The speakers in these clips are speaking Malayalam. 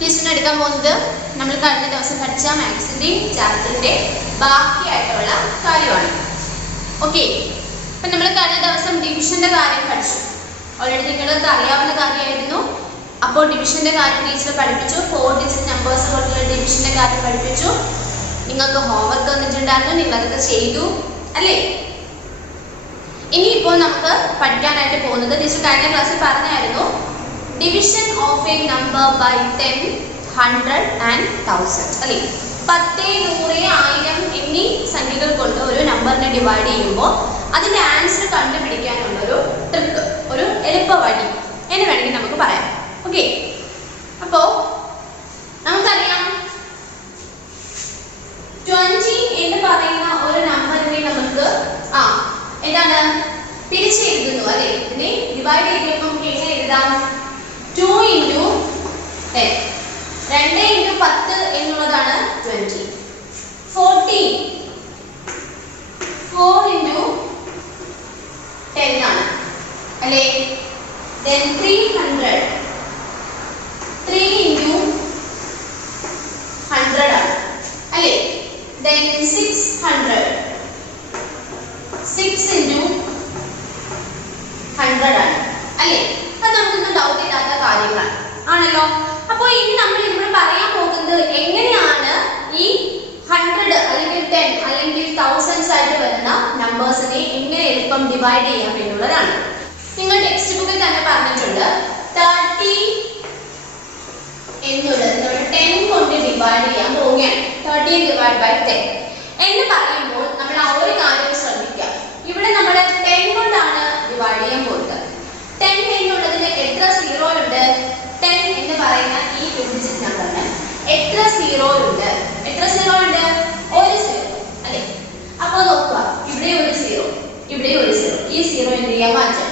ലിസ്റ്റിന് എടുക്കാൻ പോകുന്നത് നമ്മൾ കഴിഞ്ഞ ദിവസം പഠിച്ച മാത്സിന്റെ ചാപ്റ്ററിന്റെ ബാക്കിയായിട്ടുള്ള കാര്യമാണ്. ഓക്കെ, അപ്പം നമ്മൾ കഴിഞ്ഞ ദിവസം ഡിവിഷന്റെ കാര്യം പഠിച്ചു. ഓൾറെഡി നിങ്ങൾക്ക് അറിയാവുന്ന കാര്യമായിരുന്നു. അപ്പോൾ ഡിവിഷന്റെ കാര്യം ടീച്ചർ പഠിപ്പിച്ചു. 4 ഡിജിറ്റ് നമ്പേഴ്സ് കൊണ്ടുള്ള ഡിവിഷന്റെ കാര്യം പഠിപ്പിച്ചു. നിങ്ങൾക്ക് ഹോംവർക്ക് തന്നിട്ടുണ്ടായിരുന്നു, നിങ്ങളതൊക്കെ ചെയ്തു അല്ലേ? ഇനിയിപ്പോൾ നമുക്ക് പഠിക്കാനായിട്ട് പോകുന്നത് ടീച്ചർ കഴിഞ്ഞ ക്ലാസ്സിൽ പറഞ്ഞായിരുന്നു, division of a number by 10, 100 and 1000 അല്ലേ? 10, 100, 1000 എന്നീ സംഖ്യകൾ കൊണ്ട് ഒരു നമ്പറിനെ ഡിവൈഡ് ചെയ്യുമ്പോൾ അതിന്റെ ആൻസർ കണ്ടുപിടിക്കാനുള്ള ഒരു ട്രിക്ക്, ഒരു എളുപ്പ വഴി എന്ന് വേണമെങ്കിൽ നമുക്ക് പറയാം. ഓക്കെ, അപ്പോ നമുക്കറിയാം 20 എന്ന് പറയുന്ന ഒരു നമ്പറിനെ നമുക്ക് എന്താണ് തിരിച്ചെഴുതുന്നു അല്ലേ? ഇതിനെ ഡിവൈഡ് ചെയ്യുമ്പോൾ നമുക്ക് എങ്ങനെ എഴുതാം? 2 into 10, 2 into 10 എന്നുള്ളതാണ് 20. 14, 4 into 10 ആണ് അല്ലേ? Then 300, 3 into 100 ആണ് അല്ലേ? Then 600, 6 into 100 ആണ് അല്ലേ? അത് നമുക്കൊന്നും ഡൗട്ട് ഇല്ലാത്ത കാര്യങ്ങളാണ് ആണല്ലോ. അപ്പോൾ ഇനി നമ്മൾ ഇവിടെ പറയാൻ പോകുന്നത് എങ്ങനെയാണ് ഈ 100 അല്ലെങ്കിൽ 10 അല്ലെങ്കിൽ 1000s ആയിട്ട് വരുന്ന നമ്പേഴ്സിനെ എങ്ങനെ എളുപ്പം ഡിവൈഡ് ചെയ്യാം എന്നുള്ളതാണ്. നിങ്ങൾ ടെക്സ്റ്റ് ബുക്കിൽ തന്നെ പറഞ്ഞിട്ടുണ്ട് 30 എന്നുള്ളത് നമ്മൾ 10 കൊണ്ട് ഡിവൈഡ് ചെയ്യാൻ പോവുകയാണ്. 30 divided by 10 എന്ന് പറയുമ്പോൾ നമ്മൾ ആ ഒരു കാര്യം ശ്രദ്ധിക്കുക. ഇവിടെ നമ്മൾ 10 കൊണ്ടാണ് ഡിവൈഡ് ചെയ്യാൻ പോകുന്നത്. 10 എന്നുള്ളതിന് എത്ര സീറോ ഉണ്ട്? 10 എന്ന് പറയുന്ന ഈ 2 ഡിജിറ്റ് നമ്പറിന് എത്ര സീറോ ഉണ്ട്? എത്ര സീറോ ഉണ്ട്? ഒരു സീറോ അല്ലേ? അപ്പോൾ നോക്കുക, ഇവിടെ ഒരു സീറോ, ഇവിടെ ഒരു സീറോ. ഈ സീറോ എന്ത് ചെയ്യാൻ മാറ്റാം.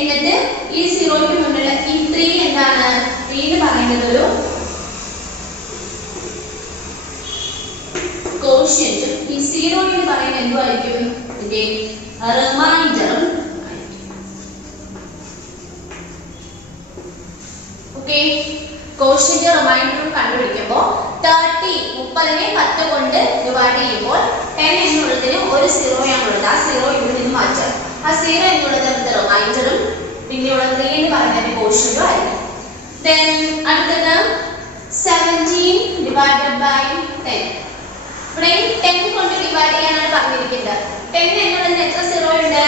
എന്നിട്ട് ഈ സീറോയ്ക്ക് മുന്നിലുള്ള ഈ 3 എന്താണ്? 3 എന്ന് പറയുന്നത് ഒരു കോഷ്യന്റും ഈ സീറോ എന്ന് പറയുന്നത് എന്തുമായിരിക്കും? ഇതിന്റെ റിമൈൻഡറും. ഓക്കെ, കോഷ്യന്റ് റിമൈൻഡറും കണ്ടുപിടിക്കുമ്പോൾ 30 30നെ 10 കൊണ്ട് ഡിവൈഡ് ചെയ്യുമ്പോൾ 10 എന്നുള്ളതിന് ഒരു സീറോയാണുള്ളത്. ആ സീറോ ഇവിടെ നിന്ന് മാറ്റാം. ആ സീറോ എന്നുള്ളത് നമ്മുടെ റിമൈൻഡറും പിന്നെയുള്ള 3 എന്ന് പറയുന്നത് കോഷ്യന്റും ആയിരിക്കും. Then അടുത്തത് 17 divided by 10. ഇവിടെ 10 കൊണ്ട് ഡിവൈഡ് ചെയ്യാനാണ് പറഞ്ഞിരിക്കുന്നത്. 10 എന്നുള്ളതിന് എത്ര സീറോ ഉണ്ട്?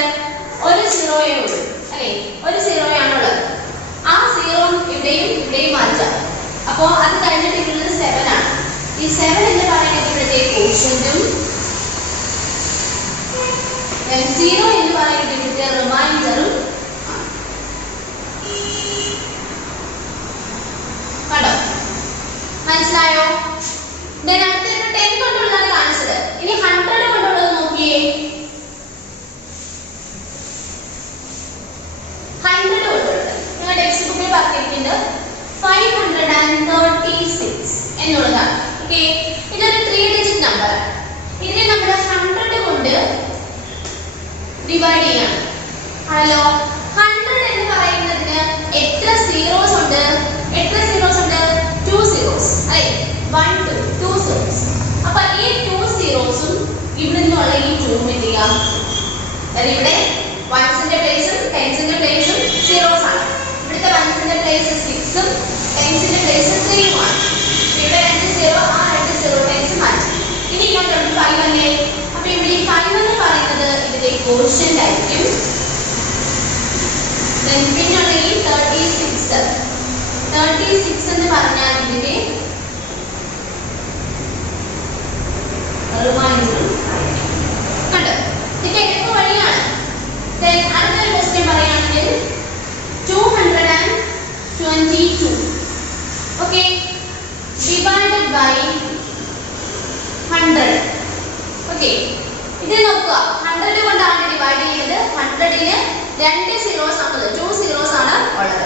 ഒരു സീറോയേ ഉള്ളൂ അല്ലേ? ഒരു സീറോയാണുള്ളത്. ആ സീറോ ഇവിടെയും ഇവിടെയും മാറ്റാം. അപ്പോൾ അത് കഴിഞ്ഞിട്ടുള്ളത് 7 ആണ്. ഈ 7 എന്ന് പറയുന്നത് ഇവിടുത്തെ കോഷ്യന്റും 0 എന്ന് പറയുന്നത് ഇവിടുത്തെ റിമൈൻഡറും. കണ്ടോ? മനസ്സിലായോ? അടുത്ത 10 കൊണ്ടുള്ളതാണ് കാണിച്ചത്. ഇനി 100 കൊണ്ടുള്ളത് നോക്കിയേ. 100 കൊണ്ടുള്ളത് നിങ്ങൾ ടെക്സ്റ്റ് ബുക്കിൽ പറഞ്ഞിരിക്കുന്നത് 536 എന്നുള്ളതാണ്. ഓക്കെ, ഇതൊരു 3 ഡിജിറ്റ് നമ്പർ. ഇതിനെ നമ്മൾ 100 കൊണ്ട് ഡിവൈഡ് ചെയ്യണം ആണല്ലോ. 100 എന്ന് പറയുന്നതിന് എത്ര സീറോസ് ഉണ്ട്? എത്ര സീറോസ് ഉണ്ട്? 2 സീറോസ് അല്ലേ? 1 2 സീറോസ്. അപ്പൊ ഈ 2 സീറോസും ഇവിടെ നിന്നുള്ള ഈ 2 എന്ത് ചെയ്യാം? ഇവിടെ 1ന്റെ പ്ലേസും 10ന്റെ പ്ലേസും സീറോസ് ആണ്. ഇവിടുത്തെ 1ന്റെ പ്ലേസ് 6ഉം 10ന്റെ പ്ലേസ് 3ഉം ആണ്. ഇവിടെ 2 സീറോ, ആ 2 സീറോ 10 മാറ്റി. ഇനി ഇങ്ങോട്ട് 5 അല്ലേ? അപ്പൊ ഇവിടെ ഈ 5 എന്ന് പറയുന്നത് ഇതിന്റെ കോഷ്യന്റ് ആയിരിക്കും. പിന്നുള്ള ഈ 36 എന്ന് പറഞ്ഞാൽ ഇതിന്റെ റിമൈൻഡറും കണ്ടോ? ഇതൊക്കെ എളുപ്പ വഴിയാണ്. അടുത്തൊരു ക്വസ്റ്റ്യൻ പറയുകയാണെങ്കിൽ 222 ഓക്കെ ഡിവൈഡഡ് ബൈ 100. ഓക്കെ, ഇത് നോക്കുക. 100 കൊണ്ടാണ് ഡിവൈഡ് ചെയ്യുന്നത്. 100ന് 2 സീറോസ് ആണ്, 2 സീറോസ് ആണ് ഉള്ളത്.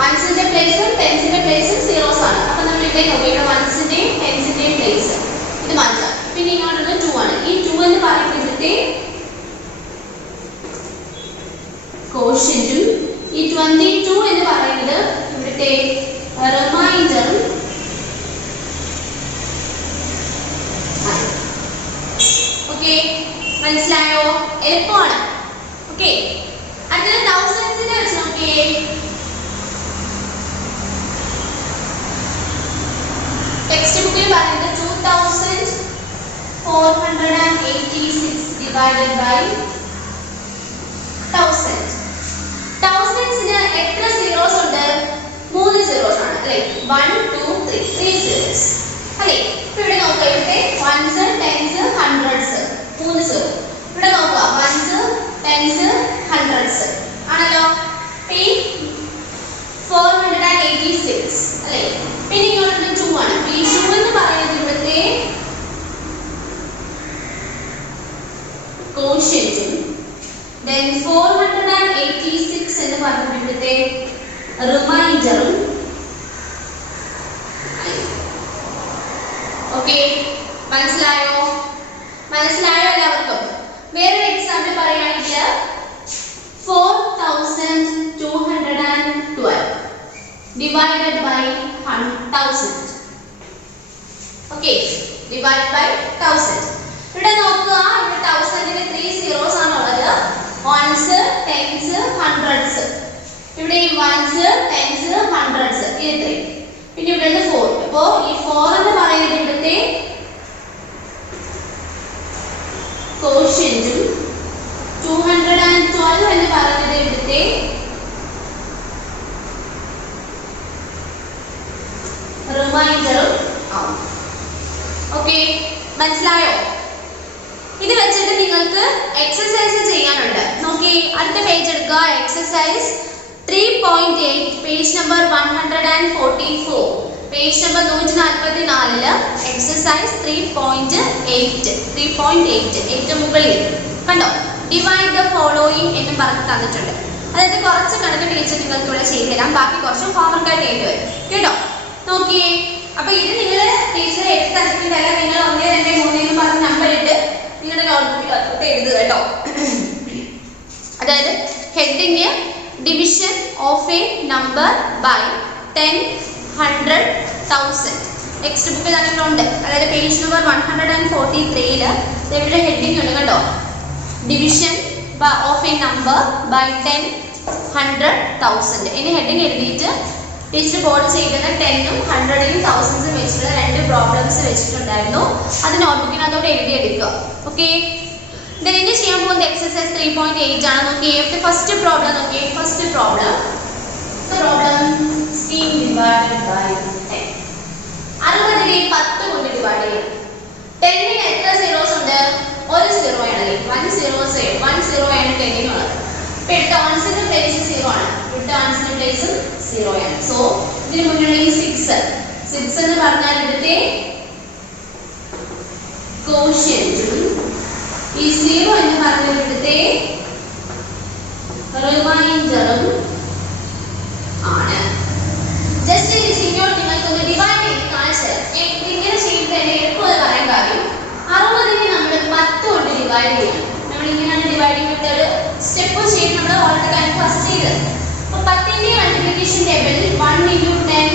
1ന്റെ പ്ലേസും 10ന്റെ പ്ലേസും സീറോസ് ആണ്. അപ്പൊ നമ്മൾ ഇവിടെ നോക്കുക, ഇവിടെ 1ന്റെയും 10ന്റെയും പ്ലേസ് ഇത് മാറ്റാം. പിന്നെ ഇങ്ങോട്ടുള്ള 2 ആണ്. ഈ 2 എന്ന് പറയുന്നത് ഇവിടുത്തെ കോഷ്യന്റും ഈ 22 എന്ന് പറയുന്നത് ഇവിടുത്തെ റിമൈൻഡറും ഇവിടെ പറയുന്നത് 2486 divided by 1000. തൗസൻഡ്സിന് എത്ര സീറോസ് ഉണ്ട്? 3 സീറോസ് ആണ് അല്ലേ? 1 2 3 സീറോസ് അല്ലേ? ഇവിടെ നോക്കുക, ഇവിടെ വൺസ് ടെൻസ് ഹൺഡ്രഡ്സ് 3 സീറോ. ഇവിടെ നോക്കുക, വൺസ് ടെൻസ് ഹൺഡ്രഡ്സ് ആണല്ലോ. പി 486 അല്ലേ? പിന്നെ ഇങ്ങോട്ട് 2 ആണ്. പി 2 എന്ന് പറയുന്നത് ഇവിടുത്തെ കോഷ്യന്റും then 486 എന്ന് പറയുന്നത് ഇവിടുത്തെ റിമൈൻഡറും. ഓക്കെ, മനസ്സിലായോ? മനസ്സിലായോ എല്ലാവർക്കും? വേറൊരു എക്സാമ്പിൾ പറയുകയാണെങ്കിൽ 4212 divided by 1000. Okay, divided by 1000. ഇവിടെ നോക്കുക, ഇവിടെ 1000ന് 3 സീറോസ് ആണ് ഉള്ളത്. Once tens hundreds. ഇവിടെ ഈ വൺസ് ടെൻസ് ഹൺഡ്രഡ്സ് ഇത് 3. പിന്നെ ഇവിടെ 4. അപ്പോൾ ഈ 4 എന്ന് പറയുന്നത് ഇവിടുത്തെ കോഷ്യന്റും 212 എന്ന് പറയുന്നത് ഇവിടുത്തെ റിമൈൻഡറും ആവും. ഓക്കെ, മനസ്സിലായോ? ഇത് വെച്ചിട്ട് നിങ്ങൾക്ക് എക്സസൈസ് ചെയ്യാനുണ്ട്. നോക്കി, അടുത്ത പേജ് എടുക്കുക. Exercise 3.8 page number 144. Page number 144 exercise 3.8 ഏറ്റവും മുകളിൽ കണ്ടോ? ഡിവൈഡ് ദ ഫോളോയിങ് എന്ന് പറഞ്ഞ് തന്നിട്ടുണ്ട്. അതായത് കുറച്ച് കണക്ക് ടീച്ചർ നിങ്ങൾക്ക് ഇവിടെ ചെയ്തു തരാം, ബാക്കി കുറച്ച് ഹോംവർക്ക് ആയിട്ട് ചെയ്തു വരും കേട്ടോ. നോക്കിയേ, അപ്പൊ ഇത് നിങ്ങൾ ടീച്ചർ എടുത്തല്ല, നിങ്ങൾ 1 2 3 എന്ന് പറഞ്ഞ നമ്പർ ഇട്ട് നിങ്ങളുടെ നോട്ട്ബുക്കിൽ എഴുതുക കേട്ടോ. അതായത് heading division of a number by 10 100 1000 next ബുക്കിൽ തന്നെ ഉണ്ട്. അതായത് പേജ് നമ്പർ 143 ഇവിടെ ഹെഡിങ് ഉണ്ട് കണ്ടോ, division of a number by 10 100 1000. ഇനി ഹെഡിങ് എഴുതിയിട്ട് ടീച്ചർ ബോർഡ് ചെയ്തത് 10ഉം 100ഉം 1000ഉം വെച്ചിട്ടുള്ള 2 പ്രോബ്ലംസ് വെച്ചിട്ടുണ്ടായിരുന്നു. അത് നോട്ട്ബുക്കിനകത്തോടെ എഴുതിയെടുക്കുക. ഓക്കെ, ഇനി ചെയ്യാൻ പോകുന്ന എക്സസൈസ് 3.8 ആണ്. നോക്കിയേ, ഫസ്റ്റ് പ്രോബ്ലം നോക്കിയേ. First problem 16 divided by 10. 60നെ 10 കൊണ്ട് ഡിവൈഡ് ചെയ്യണം. 10ന് എത്ര സീറോസ് ഉണ്ട്? 1 സീറോ ആണല്ലേ? 1 സീറോ ആണ് 10നുള്ളത്. ഇപ്പൊ ഇവിടുത്തെ ആൻസറിന്റെ പ്ലേസ് 0 ആണ്. ഇവിടുത്തെ ആൻസറിന്റെ പ്ലേസ് 0 ആണ്. സോ ഇതിന് മുന്നിലുള്ള ഈ 6 എന്ന് പറഞ്ഞാൽ ഇവിടുത്തെ കോഷ്യന്റും ഈ 0 എന്ന് പറഞ്ഞാൽ ഇവിടുത്തെ റിമൈൻഡറും ആണ്. ജസ്റ്റ് ഇത് ഇങ്ങോട്ട് നിങ്ങൾക്കൊന്ന് ഡിവൈഡ് ചെയ്ത് കാണിച്ചാൽ ഇങ്ങനെ ചെയ്യുമ്പോൾ തന്നെ എളുപ്പമെന്ന് പറയാൻ കാര്യം 60നെ നമ്മൾ 10 കൊണ്ട് ഡിവൈഡ് ചെയ്യണം. നമ്മൾ ഇങ്ങനെയാണ് ഡിവൈഡിങ് മെത്തേഡ് സ്റ്റെപ്പ് ചെയ്ത് നമ്മൾ ഓൾറെഡി കാര്യം ഫസ്റ്റ് ചെയ്തത്. അപ്പോൾ 10ന്റെ മൾട്ടിപ്ലിക്കേഷൻ ടേബിളിൽ 1 × 10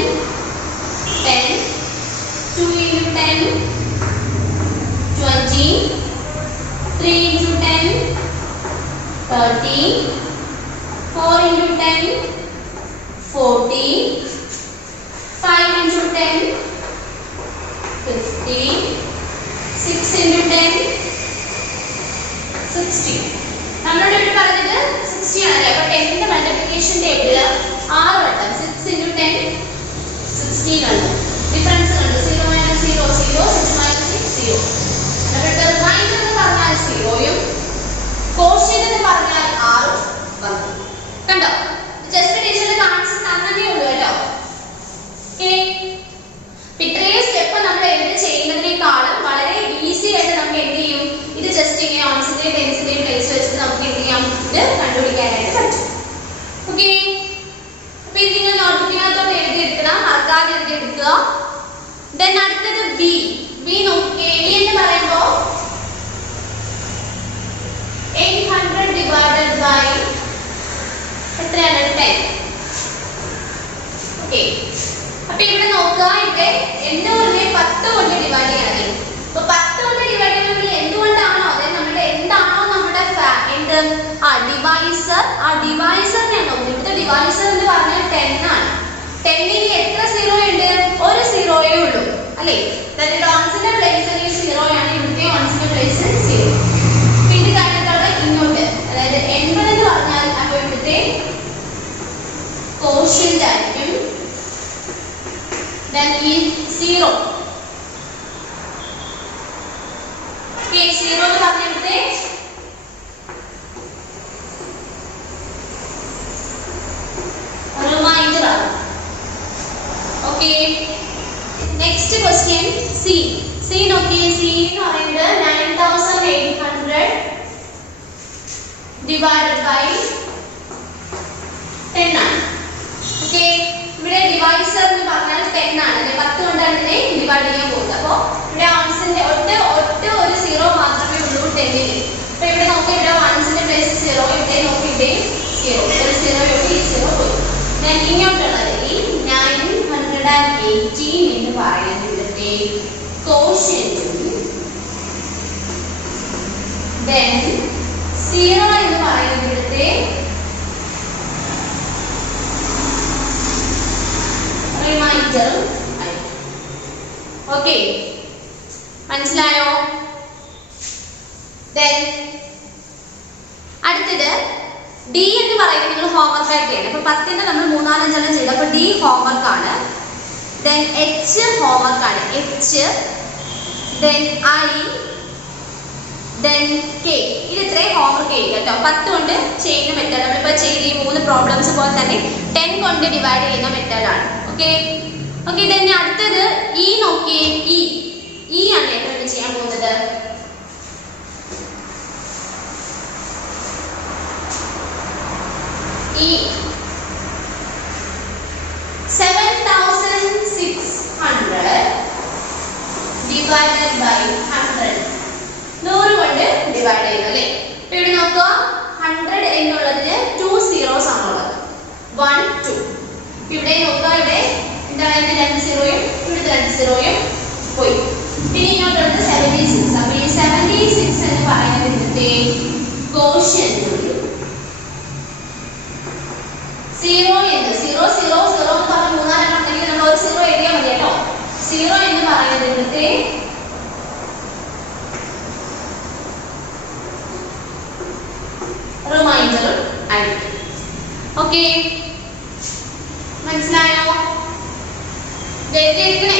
10, 2 × 10 20, 3 × 10 30, 4 × 10 40, 5 × 10 50, 6 × 10 60. നമ്മളോട് ഇവിടെ പറഞ്ഞത് 60 ആണല്ലേ? അപ്പോൾ 10ന്റെ മൾട്ടിപ്ലിക്കേഷൻ ടേബിൾ 6 വട്ടം 6 × 10 16 ആണ്. ഡിഫറൻസ് കണ്ടു. 0 - 0 0, 6 - 6 0. എന്നിട്ട് റിമൈൻഡർ എന്ന് പറഞ്ഞാൽ 0യും കോഷ്യന്റ് എന്ന് പറഞ്ഞാൽ 6ഉം വന്നു. കണ്ടോ? ജസ്റ്റ് ടീച്ചറിന്റെ കാണിച്ച് തന്നേ ഉള്ളൂ കേട്ടോ. ഓക്കേ, ഇത്രയും സ്റ്റെപ്പ് നമ്മൾ എന്ത് ചെയ്യുന്നതിനേക്കാളും വളരെ ഈസി ആയിട്ട് നമുക്ക് എന്ത് ചെയ്യും, ഇത് ജസ്റ്റ് ഇങ്ങനെ ഓൺസിന്റെയും ടെൻസിന്റെയും പ്ലേസ് വെച്ചിട്ട് നമുക്ക് എന്ത് ചെയ്യാം, ഇത് കണ്ടുപിടിക്കാനായിട്ട് പറ്റും. ഓക്കെ, അപ്പൊ ഇത് നിങ്ങൾ നോട്ട്ബുക്കിനകത്തോട്ട് എഴുതിയെടുക്കണം, മറക്കാതെ എഴുതിയെടുക്കുക. ദെൻ അടുത്തത് ബി. നോക്കിയേ, ബി എന്ന് പറയുമ്പോ 800 divided by എത്രയാണ്? 10. ഓക്കെ, അപ്പൊ ഇവിടെ നോക്കുക, ഇവിടെ 800നെ 10 കൊണ്ട് ഡിവൈഡ് ചെയ്യണം. അപ്പൊ 10 കൊണ്ട് ഡിവൈഡ് ചെയ്യണമെങ്കിൽ എന്തുകൊണ്ടാണോ, അതായത് നമ്മുടെ എന്താണോ നമ്മുടെ ഡിവൈസർ, ആ ഡിവൈസറിനെ നോക്കുക. ഇവിടുത്തെ ഡിവൈസർ എന്ന് പറഞ്ഞാൽ 10 ആണ്. 10ന് എത്ര സീറോ ഉണ്ട്? 1 സീറോയേ ഉള്ളൂ അല്ലേ? then is 0. Okay, 0 എന്ന് പറഞ്ഞിട്ട് reminder ആണ്. Okay, next question C. C നോക്കിയേ, C എന്ന് പറയുന്നത് 9800 divided by 10 ആണ്. Okay, ഇവിടെ ഡിവൈസർ എന്ന് പറഞ്ഞാൽ 10 ആണ്. 10 കൊണ്ടാണ് ഇതിനെ ഡിവൈഡ് ചെയ്യാൻ പോകുന്നത്. അപ്പോൾ ഇവിടെ വൺസിന്റെ ഒറ്റ ഒരു 0 മാത്രമേ ഉള്ളൂ 10 ൽ. അപ്പോൾ ഇവിടെ നോക്കി, ഇവിടെ വൺസിന്റെ പ്ലേസ് 0, ഇവിടെ നോക്കി ഇവിടെ 0. ഒരു 0 ഇവിടെ ഈ 0 പോയി. then ഇങ്ങോട്ടുള്ളത് ഈ 918 എന്ന് പറയുന്നത് ഇവിടുത്തെ കോഷ്യന്റും then 0 എന്ന് പറയുന്നത് ഇവിടുത്തെ റിമൈൻഡർ. ഓക്കേ, മനസ്സിലായോ? then അടുത്തത് ഡി എന്ന് പറയുന്നത് നിങ്ങൾ ഹോംവർക്ക് ആയിട്ട് ചെയ്യണം. ഇപ്പൊ 10ന്റെ നമ്മൾ 3-4 ചെയ്തു. അപ്പൊ ഡി ഹോംവർക്ക് ആണ്. then എച്ച് ഹോംവർക്ക് ആണ്, H then I then k. ഇത് ഇത്രയും ഹോംവർക്ക് ചെയ്യുക കേട്ടോ. 10 കൊണ്ട് ചെയ്യുന്ന മെത്തേഡ് നമ്മളിപ്പോൾ ചെയ്ത ഈ 3 പ്രോബ്ലംസ് പോലെ തന്നെ 10 കൊണ്ട് ഡിവൈഡ് ചെയ്യുന്ന മെത്തേഡാണ്. ഓക്കെ ഓക്കെ then അടുത്തത് ഇ നോക്കിയേ, ഇ ആണ് ഏറ്റവും ചെയ്യാൻ പോകുന്നത്. E 7600 divided by 100. 100 കൊണ്ട് ഡിവൈഡ് ചെയ്യുന്നു അല്ലേ? ഇപ്പൊ ഇവിടെ നോക്കുക, 100 എന്നുള്ളതിന് 2 സീറോസ് ആണുള്ളത്. 1 2. ഇവിടെ നോക്കുക, ഇവിടെ എന്താണ് 2 സീറോയും ഇവിടുത്തെ 2 സീറോയും പോയി. പിന്നെ ഇങ്ങോട്ടുള്ളത് 76. അപ്പൊ ഈ 76 എന്ന് പറയുന്നത് ഇവിടുത്തെ കോഷ്യന്റും 0 എന്ന് 0 0 0 എന്ന് പറഞ്ഞ 3 എണ്ണം ഉണ്ടെങ്കിൽ നമ്മൾ ഒരു 0 എഴുതിയാൽ മതി കേട്ടോ. 0 എന്ന് പറയുന്നത് ഇവിടുത്തെ റിമൈൻഡർ ആയിരിക്കും. ഓക്കെ, മനസ്സിലായോ? എഴുതിയിരിക്കണേ.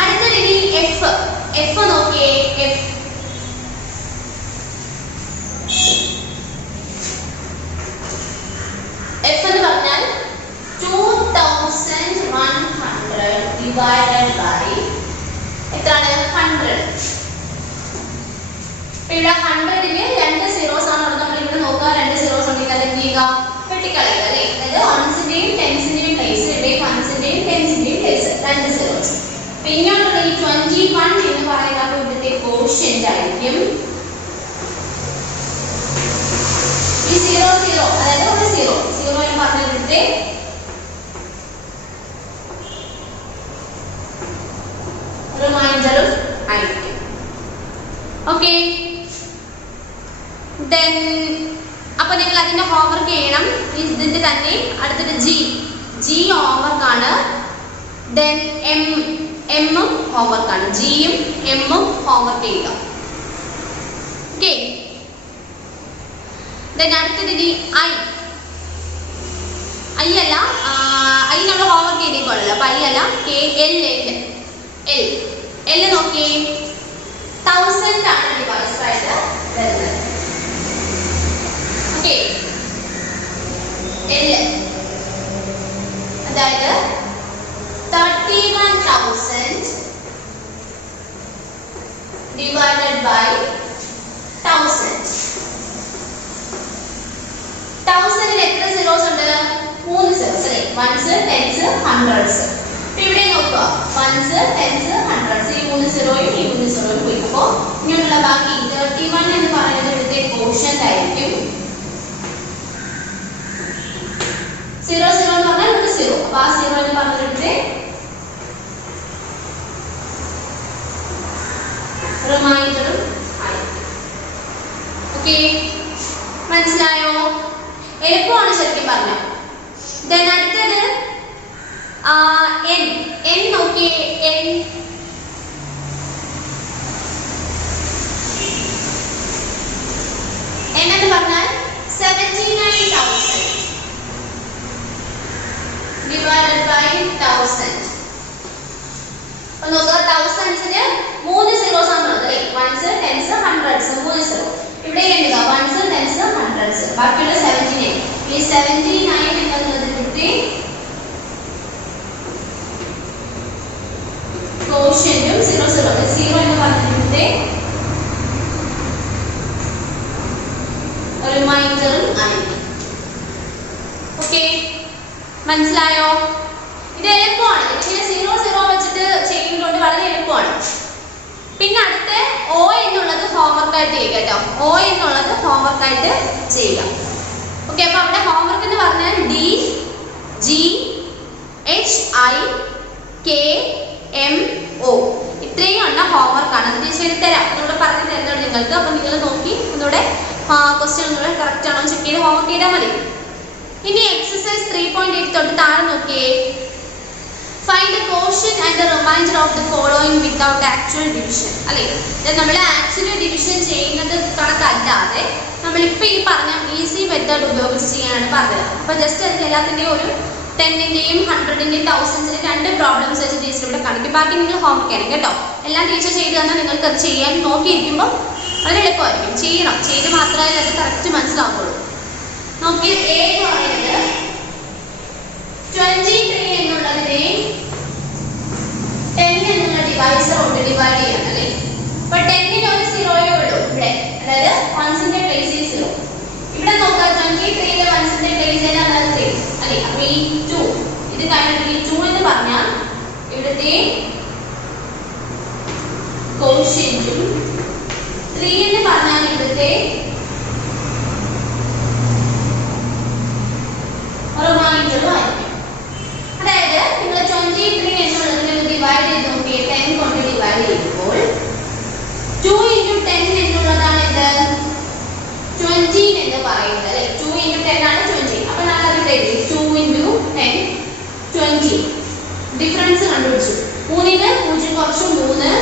അടുത്ത രീതി എഫ്. എഫ് നോക്കിയേ, എഫ് എഫ് എന്ന് പറഞ്ഞാൽ 2100 ഡിവൈഡഡ് ബൈ എത്രയാണ്? 100. ഇവിടെ 100ന് 2 സീറോസ് ആണ് ഉള്ളത്. നമ്മൾ ഇവിടെ നോക്കുക, 2 സീറോസ് ഉണ്ടെങ്കിൽ അത് എന്ത് ചെയ്യുക? വെട്ടിക്കളയുക അല്ലേ? അതായത് വൺസിന്റെയും ടെൻസിന്റെയും പ്ലേസ്, ഇവിടെ വൺസിന്റെയും ടെൻസിന്റെയും പ്ലേസ് 2 സീറോസ്. അപ്പൊ ഇങ്ങോട്ടുള്ള ഈ 21 എന്ന് പറയുന്നത് ഇവിടുത്തെ കോഷ്യന്റ് ആയിരിക്കും. ഈ 0 0 അതായത് ഒരു 0 എന്ന് പറഞ്ഞാൽ ഇവിടുത്തെ റിമൈൻഡറും ആയിരിക്കും. ഓക്കെ, then അപ്പോൾ നിങ്ങൾ അതിന്റെ ഹോംവർക്ക് ചെയ്യണം. ഇതിന്റെ തന്നെ അടുത്തത് ജി ഹോംവർക്ക് ആണ്. then എമ്മും ഹോംവർക്ക് ആണ്. ജിയും എമ്മും ഹോംവർക്ക് ചെയ്യുക. ഓക്കെ, then അടുത്തത് ഐ അല്ല, ഐ നമ്മൾ ഹോംവർക്ക് ചെയ്തേക്കുള്ളൂ. അപ്പൊ ഐ അല്ല, എൽ നോക്കിയേ, 1000 ആണ് ഡിവൈസ് ആയിട്ട് വരുന്നത്. ഓക്കെ, എൽ അതായത് 31,000 divided by 1000. 1000 എത്ര സീറോസ് ഉണ്ട്? 3 സീറോസ് അല്ലേ? Ones, tens, hundreds. ഇവിടെ നോക്കുക, വൺസ്, ടെൻസ്, ഹൺഡ്രഡ്സ്. ഈ 3 സീറോയും ഈ 3 സീറോയും പോയി. അപ്പോൾ ഇങ്ങനെയുള്ള ബാക്കി 31 എന്ന് പറയുന്നത് ഇവിടുത്തെ കോഷ്യന്റ് ആയിരിക്കും. 0 0 എന്ന് പറഞ്ഞാൽ ഒരു 0. അപ്പോൾ ആ 0 എന്ന് പറഞ്ഞത് ഇവിടുത്തെ റിമൈൻഡറും ആയിരിക്കും. ഓക്കെ, മനസ്സിലായോ? എളുപ്പമാണ് ശരിക്കും പറഞ്ഞാൽ. then അടുത്തത് എൻ നോക്കിയേ, എൻ എന്ന് പറഞ്ഞാൽ 79,000 divided by 5,000. അപ്പോൾ നോക്കുക, തൗസൻഡ്സിന് 3 സീറോസ് ആണുള്ളത് അല്ലേ? Ones, tens, hundreds, 3 zero. ഇവിടെ എഴുതുക വൺസ്, ടെൻസ്, ഹൺഡ്രഡ്സ്. ബാക്കിയുള്ള 79. ഈ 79 എന്നുള്ളത് കിട്ടി കോഷ്യന്റും 0 0 0 എന്ന് പറഞ്ഞിട്ട് റിമൈൻഡറും ആയിരിക്കും. ഓക്കെ, മനസ്സിലായോ? ഇത് എളുപ്പമാണ്. ഇങ്ങനെ 0 0 വെച്ചിട്ട് ചെയ്യുന്നതുകൊണ്ട് വളരെ എളുപ്പമാണ്. പിന്നെ അടുത്ത O എന്നുള്ളത് ഹോംവർക്ക് ആയിട്ട് ചെയ്യുക കേട്ടോ. O എന്നുള്ളത് ഹോംവർക്ക് ആയിട്ട് ചെയ്യുക. ഓക്കെ, അപ്പൊ അവിടെ ഹോംവർക്ക് എന്ന് പറഞ്ഞാൽ DGHIKMO ഇത്രയും ഉള്ള ഹോംവർക്ക് ആണ്. അത് ടീച്ചർ തരാം, ഒന്നുകൂടെ പറഞ്ഞു തരുന്നുണ്ട് നിങ്ങൾക്ക്. അപ്പൊ നിങ്ങൾ നോക്കി ഒന്നുകൂടെ ക്വസ്റ്റ്യൻ ഒന്നുകൂടെ കറക്റ്റ് ആണോ ചെക്ക് ചെയ്ത് ഹോംവർക്ക് ചെയ്താൽ മതി. ഇനി എക്സസൈസ് 3.8 തൊട്ട് താഴെ നോക്കിയേ. Find the quotient and the remainder of the following without actual division. അല്ലേ, നമ്മൾ ആക്ച്വലി ഡിവിഷൻ ചെയ്യുന്നത് കണക്കല്ലാതെ നമ്മളിപ്പോൾ ഈ പറഞ്ഞ ഈസി മെത്തേഡ് ഉപയോഗിച്ച് ചെയ്യാനാണ് പറഞ്ഞത്. അപ്പോൾ ജസ്റ്റ് അതിന് എല്ലാത്തിൻ്റെയും ഒരു 10-ൻ്റെയും 100-ൻ്റെയും 1000-ൻ്റെയും 2 പ്രോബ്ലംസ് വെച്ച് ടീച്ചർ ഇവിടെ കാണിക്കും. ബാക്കി നിങ്ങൾ ഹോംവർക്ക് ചെയ്യണം കേട്ടോ. എല്ലാം ടീച്ചർ ചെയ്ത് തന്നാൽ നിങ്ങൾക്ക് അത് ചെയ്യാൻ നോക്കിയിരിക്കുമ്പോൾ വളരെ എളുപ്പമായിരിക്കും. ചെയ്യണം, ചെയ്ത് മാത്രമേ അത് കറക്റ്റ് മനസ്സിലാവുള്ളൂ. നോക്കി, A എന്ന് പറയുന്നത് 23 എന്നുള്ളതിനെ 10 എന്നുള്ള ഡിവൈസർ കൊണ്ട് ഡിവൈഡ് ചെയ്യണം അല്ലേ? അപ്പൊ 10-ന് ഒരു സീറോയേ ഉള്ളൂ ഇവിടെ, അതായത് വൺസിന്റെ പ്ലേസ് 0. ഇവിടെ നോക്കാം, 23-ലെ വൺസിന്റെ പ്ലേസ് ഏതാണ്? 3 അല്ലേ? അപ്പൊ ഈ 2 ഇത് കഴിഞ്ഞിട്ട് ഈ 2 എന്ന് പറഞ്ഞാൽ ഇവിടുത്തെ കോഷ്യന്റും 3 എന്ന് പറഞ്ഞാൽ ഇവിടുത്തെ റിമൈൻഡറും ആയിരിക്കും. അതായത് നിങ്ങൾ 23 എന്നുള്ളതിനെ ഡിവൈഡ് ചെയ്ത് നോക്കിയേ, 10 കൊണ്ട് ഡിവൈഡ് ചെയ്യുമ്പോൾ 2 × 10 എന്നുള്ളതാണ് ഇത് 20 എന്ന് പറയുന്നത് അല്ലേ? 2 × 10 ആണ് 20. അപ്പോൾ നമ്മൾ അത് ഇവിടെ എഴുതി 2 × 10 20. ഡിഫറൻസ് കണ്ടുപിടിച്ചു. 3-ന് 0 കുറച്ചു 3,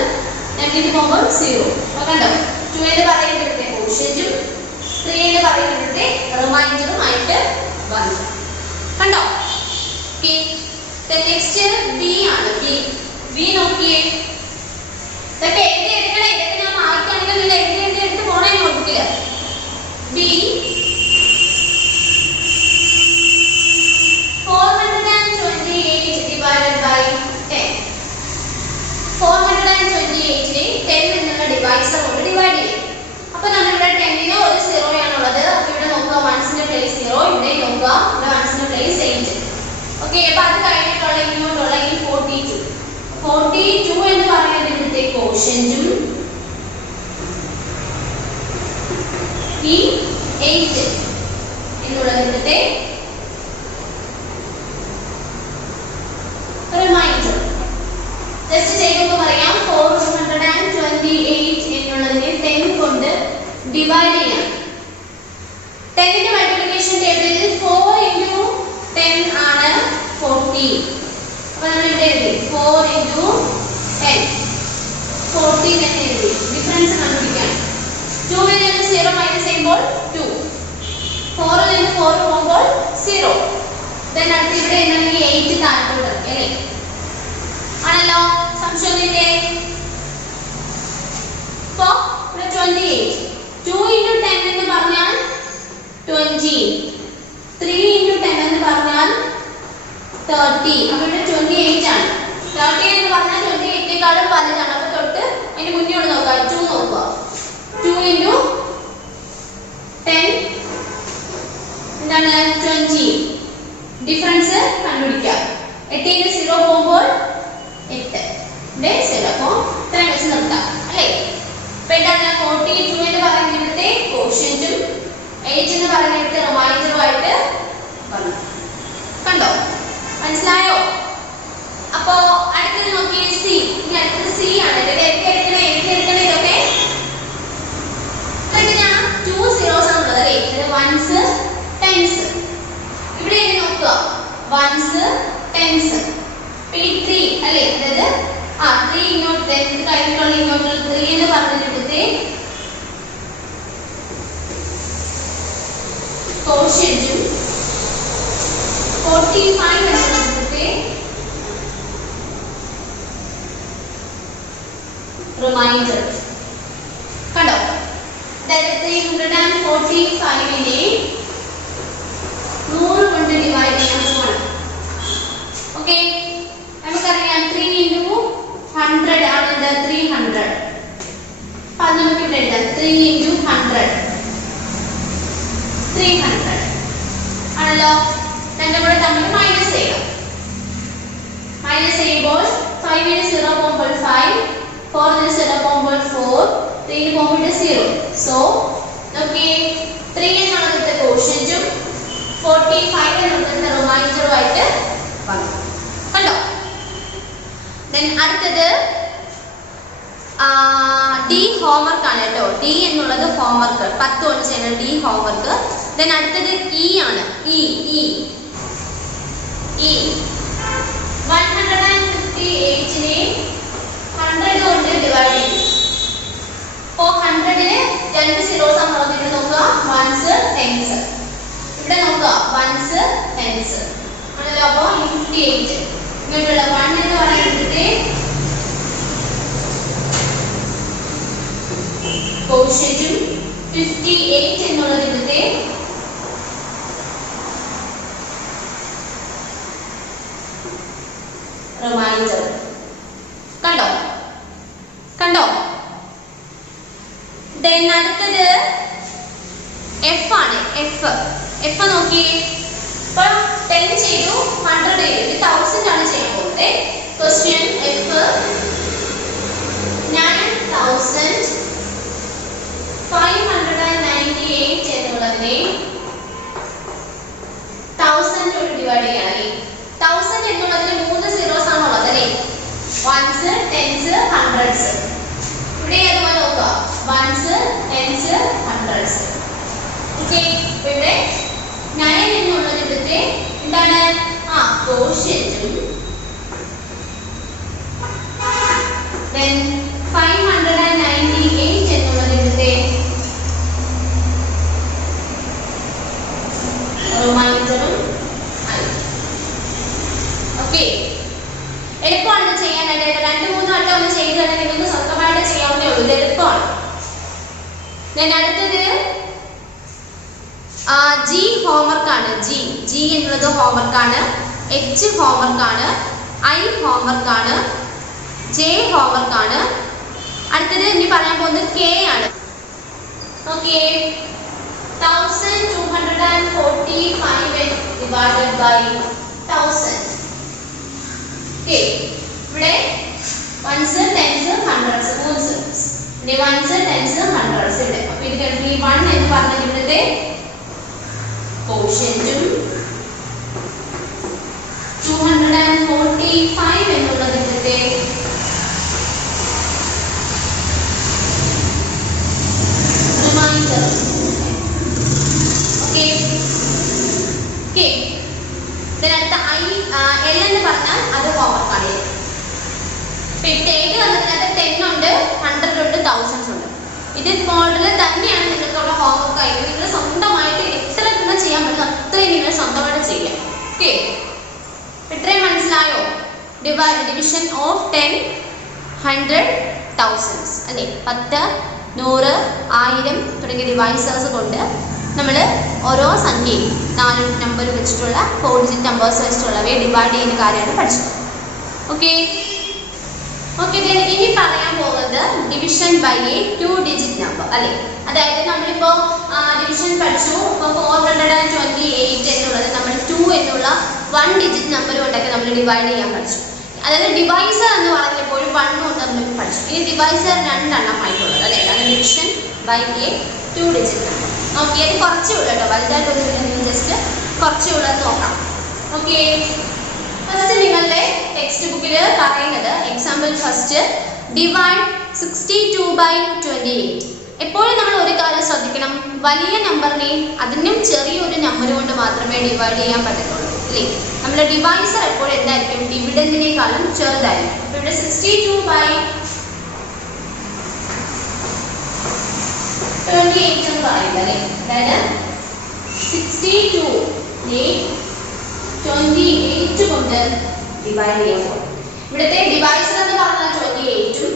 നെഗറ്റീവ് പോകുമ്പോൾ 0. അപ്പോൾ കണ്ടോ, 2 എന്ന് പറയുന്നത് കോഷ്യന്റും 3 എന്ന് പറയുന്നത് റിമൈൻഡറും ആയിട്ട് വന്നു. കണ്ടോ? ഓക്കെ, നെക്സ്റ്റ് B ആണ്. B നോക്കിയേ, ഇതൊക്കെ എഴുതി എടുക്കണേ. ഇതൊക്കെ ഞാൻ മാർക്കാണെങ്കിൽ നിങ്ങൾ എഴുതി എടുത്ത് പോണേ നോക്കില്ല. B 428 divided by 10. 428-നെ 10 എന്നുള്ള ഡിവൈസർ കൊണ്ട് ഡിവൈഡ് ചെയ്യും. അപ്പൊ നമ്മളിവിടെ 10-ന് ഒരു 0 ആണുള്ളത്. അപ്പൊ ഇവിടെ നോക്കുക, വൺസിന്റെ പ്ലേസ് 0. ഇവിടെ നോക്കുക, ഇവിടെ വൺസിന്റെ പ്ലേസ് 8. ഓക്കെ, അപ്പൊ അത് കഴിഞ്ഞിട്ടുള്ള ഇങ്ങോട്ടുള്ള ഈ 42 എന്ന് പറയുന്നത് ഇവിടുത്തെ കോഷ്യന്റും ഈ 8 എന്നുള്ളത് ഇവിടുത്തെ റിമൈൻഡർ. ജസ്റ്റ് ചെയ്യുമ്പോൾ പറയാം, 428 എന്നുള്ളതിനെ 10 കൊണ്ട് ഡിവൈഡ് ചെയ്യാം. 10-ന്റെ മൾട്ടിപ്ലിക്കേഷൻ ടേബിളിൽ 4 × 10 ആണ് 40. അപ്പോൾ നമ്മൾ ഇവിടെ എഴുതി 4 × 10 40 എന്ന് എഴുതി. ഡിഫറൻസ് കണ്ടുപിടിക്കാം. 2-ൽ നിന്ന് 0 മൈനസ് ചെയ്യുമ്പോൾ 2, 4-ൽ നിന്ന് 4 പോകുമ്പോൾ 0. then അടുത്ത് ഇവിടെ എന്താണ് 8 താഴോട്ട് ഇറക്കി അല്ലേ? ആണല്ലോ, സംശയമൊന്നുമില്ലേ? അപ്പോൾ ഇവിടെ 28. 2 × 10 എന്ന് പറഞ്ഞാൽ 20. 3 × 10 എന്ന് പറഞ്ഞാൽ 30. അപ്പോൾ ഇവിടെ 28 ആണ്. 30 എന്ന് പറഞ്ഞാൽ 28-നെക്കാളും വലുതാണ്. അപ്പോൾ തൊട്ട് അതിന് മുന്നേ ഉള്ള നോക്കുക, 2 നോക്കുക. 2 × 10 എന്താണ് 20. ഡിഫറൻസ് കണ്ടുപിടിക്കുക. 8-ൽ നിന്ന് 0 പോകുമ്പോൾ 8. ഇവിടെ 0. അപ്പോൾ ഇത്രയും വെച്ച് നിർത്താം അല്ലേ? അപ്പോൾ എന്താണ് 42 എന്ന് പറയുന്നത് ഇവിടുത്തെ കോഷ്യന്റും 8 എന്ന് പറയുന്നത് റിമൈൻഡറുമായിട്ട് വന്നു. കണ്ടോ, മനസ്സിലായോ? അപ്പോ അടുത്തത് നോക്കിയേ, C. ഇനി അടുത്തത് C ആണ്. ഇതൊക്കെ എഴുതി എടുക്കണേ ഇതൊക്കെ. ഞാൻ 2 zeros ആണുള്ളത് അല്ലേ? ഇത് വൺസ് ടെൻസ്. ഇവിടെ എഴുതി നോക്കുക, വൺസ് ടെൻസ്. പിന്നെ 3 അല്ലേ? അതായത് 3 ഇങ്ങോട്ട് കഴിഞ്ഞിട്ടുള്ള ഇങ്ങോട്ടുള്ള 3 എന്ന് പറഞ്ഞിട്ട് കോഷ്യന്റും 45 എന്നുള്ളത് റിമൈൻഡർ. കണ്ടോ? അതായത് 345നെ 100 കൊണ്ട് ഡിവൈഡ് ചെയ്യാൻ പോവാണ്. ഓക്കെ, നമുക്കറിയാം 3 into 100 ആണ് 300. അപ്പോൾ അത് നമുക്ക് ഇവിടെ എഴുതാം 3 into 100 300 ആണല്ലോ. രണ്ടും കൂടെ തമ്മിൽ മൈനസ് ചെയ്യാം. മൈനസ് ചെയ്യുമ്പോൾ 5 ന് 0.5, 4 ന് 0.4, 3 ന് പോകുമ്പോൾ 0. സോ നോക്കി 3 എന്നുള്ളത് കോഷ്യന്റും 45 എന്നുള്ളത് റിമൈൻഡറുമായിട്ട് വന്നു. കണ്ടോ? ദെൻ അടുത്തത് ഡി ഹോംവർക്ക് ആണ് കേട്ടോ. ഡി എന്നുള്ളത് ഹോംവർക്ക് 10 കൊണ്ട് ചെയ്യുന്ന ഡി ഹോംവർക്ക്. ദെൻ അടുത്തത് ഇ ആണ്. ഇ 158നെ 100 കൊണ്ട് ഡിവൈഡ് ചെയ്യും. അപ്പോൾ 100ന് 2 സീറോസ് ആണ് നോക്കിയിട്ട് നോക്കുക. 1s 10s. ഇവിടെ നോക്കുക 1s 10s ആണല്ലോ. അപ്പോൾ 58 ഇങ്ങോട്ടുള്ള 1 എന്ന് പറയുന്നത് കോഷ്യന്റും 58 എന്നുള്ളത് ഇവിടുത്തെ റിമൈൻഡർ. കണ്ടോ? കണ്ടോ? ദെൻ അടുത്തത് എഫ് ആണ്. എഫ് നോക്കിയേ. ഇപ്പോൾ 10 ചെയ്തു, 100 ചെയ്തു, 1000 ആണ് ചെയ്യാൻ പോകുന്നത്. ക്വസ്റ്റ്യൻ എഫ് 9598 എന്നുള്ളതിനെ 1000 കൊണ്ട് ഡിവൈഡ് ചെയ്യാനായി. 1000 എന്നുള്ളതിന് 3 സീറോസ് ആണ് ഉള്ളത് അല്ലേ? 1s 10s 100s. ഇവിടെ അതുപോലെ നോക്കുക 1s 10s 100s. ഓക്കെ, ഇവിടെ 9 എന്നുള്ളത് ഇവിടുത്തെ എന്താണ്? കോഷ്യന്റും then 598 എന്നുള്ളത് ഇവിടുത്തെ റിമൈൻഡറും ആയി. ഓക്കെ, എളുപ്പമാണ് ഇത് ചെയ്യാനായിട്ട്. 2-3 വട്ടം ഒന്ന് ചെയ്താൽ നിങ്ങൾക്ക് സ്വന്തമായിട്ട് ചെയ്യാവുന്നേ ഉള്ളൂ. ഇത് എളുപ്പമാണ്. then അടുത്തത് ജി ഹോംവർക്ക് ആണ്. ജി എന്നുള്ളത് ഹോംവർക്ക് ആണ്. എച്ച് ഹോംവർക്ക് ആണ്. ഐ ഹോംവർക്ക് ആണ്. ജെ ഹോംവർക്ക് ആണ്. അടുത്തത് ഇനി പറയാൻ പോകുന്നത് കെ ആണ്. Okay, 1245 divided by 1000. ഓക്കെ, ഇവിടെ 1s 10s 100s 3 സീറോസ്. ഇനി 1s 10s 100s ഇവിടെ. അപ്പോൾ ഇത് ഈ 1 എന്ന് പറഞ്ഞത് ഇവിടുത്തെ കോഷ്യന്റും 245 എന്നുള്ളത് ഇവിടുത്തെ റിമൈൻഡർ. ഓക്കെ, ഇതിനകത്ത് എൽ എന്ന് പറഞ്ഞാൽ അത് ഹോംവർക്ക് ആണ്. ടേക്ക് വന്നതിനകത്ത് 10 ഉണ്ട്, 100 ഉണ്ട്, 1000s ഉണ്ട്. ഇത് മോഡൽ തന്നെയാണ് നിങ്ങൾക്കുള്ള ഹോംവർക്ക് ആയിട്ട്. നിങ്ങൾ സ്വന്തമായിട്ട് എത്ര നിങ്ങൾ ചെയ്യാൻ പറ്റും അത്രയും നിങ്ങൾ സ്വന്തമായിട്ട് ചെയ്യാം. ഓക്കെ, ഇത്രയും മനസ്സിലായോ? ഡിവിഷൻ ഓഫ് 10, 100, 1000s അല്ലേ? 10, 100, 1000 തുടങ്ങിയ ഡിവൈസേഴ്സ് കൊണ്ട് നമ്മൾ ഓരോ സംഖ്യയും 4 നമ്പർ വെച്ചിട്ടുള്ള 4 ഡിജിറ്റ് നമ്പേഴ്സ് വെച്ചിട്ടുള്ളവയെ ഡിവൈഡ് ചെയ്യുന്ന കാര്യമാണ് പഠിച്ചത്. ഓക്കെ, ഇനി പറയാൻ പോകുന്നത് division by a 2 digit number അല്ലേ? അതായത് നമ്മളിപ്പോൾ ഡിവിഷൻ പഠിച്ചു. ഇപ്പോൾ 428 എന്നുള്ളത് നമ്മൾ 2 എന്നുള്ള 1 ഡിജിറ്റ് നമ്പർ കൊണ്ടൊക്കെ നമ്മൾ ഡിവൈഡ് ചെയ്യാൻ പഠിച്ചു. അതായത് ഡിവൈസർ എന്ന് പറഞ്ഞപ്പോൾ 1 കൊണ്ട് നമ്മൾ പഠിച്ചു. ഇനി ഡിവൈസർ 2 എണ്ണമായിട്ടുള്ളത് അല്ലേ? അതാണ് division by a 2 digit number. നോക്കിയത് കുറച്ചേ ഉള്ളൂ കേട്ടോ, വലുതായിട്ടൊന്നും ഇല്ലെങ്കിൽ ജസ്റ്റ് കുറച്ചേ ഉള്ളത് നോക്കാം. ഓക്കെ, ഫസ്റ്റ് നിങ്ങളുടെ ടെക്സ്റ്റ് ബുക്കിൽ പറയുന്നത് എക്സാമ്പിൾ ഫസ്റ്റ് ഡിവൈഡ് 62 by 28. എപ്പോഴും നമ്മൾ ഒരു കാര്യം ശ്രദ്ധിക്കണം, വലിയ നമ്പറിനെ അതിനും ചെറിയൊരു നമ്പർ കൊണ്ട് മാത്രമേ ഡിവൈഡ് ചെയ്യാൻ പറ്റത്തുള്ളൂ അല്ലേ? നമ്മുടെ ഡിവൈസർ എപ്പോഴും എന്തായിരിക്കും? ഡിവിഡൻഡിനേക്കാളും ചെറുതായിരിക്കും. അപ്പോൾ ഇവിടെ 62 by 28 എന്ന് പറയുന്നത് അല്ലേ? അതായത് 62നെ 28 കൊണ്ട് ഡിവൈഡ് ചെയ്യുമ്പോൾ ഇവിടുത്തെ ഡിവൈസർ എന്ന് പറഞ്ഞാൽ 28ഉം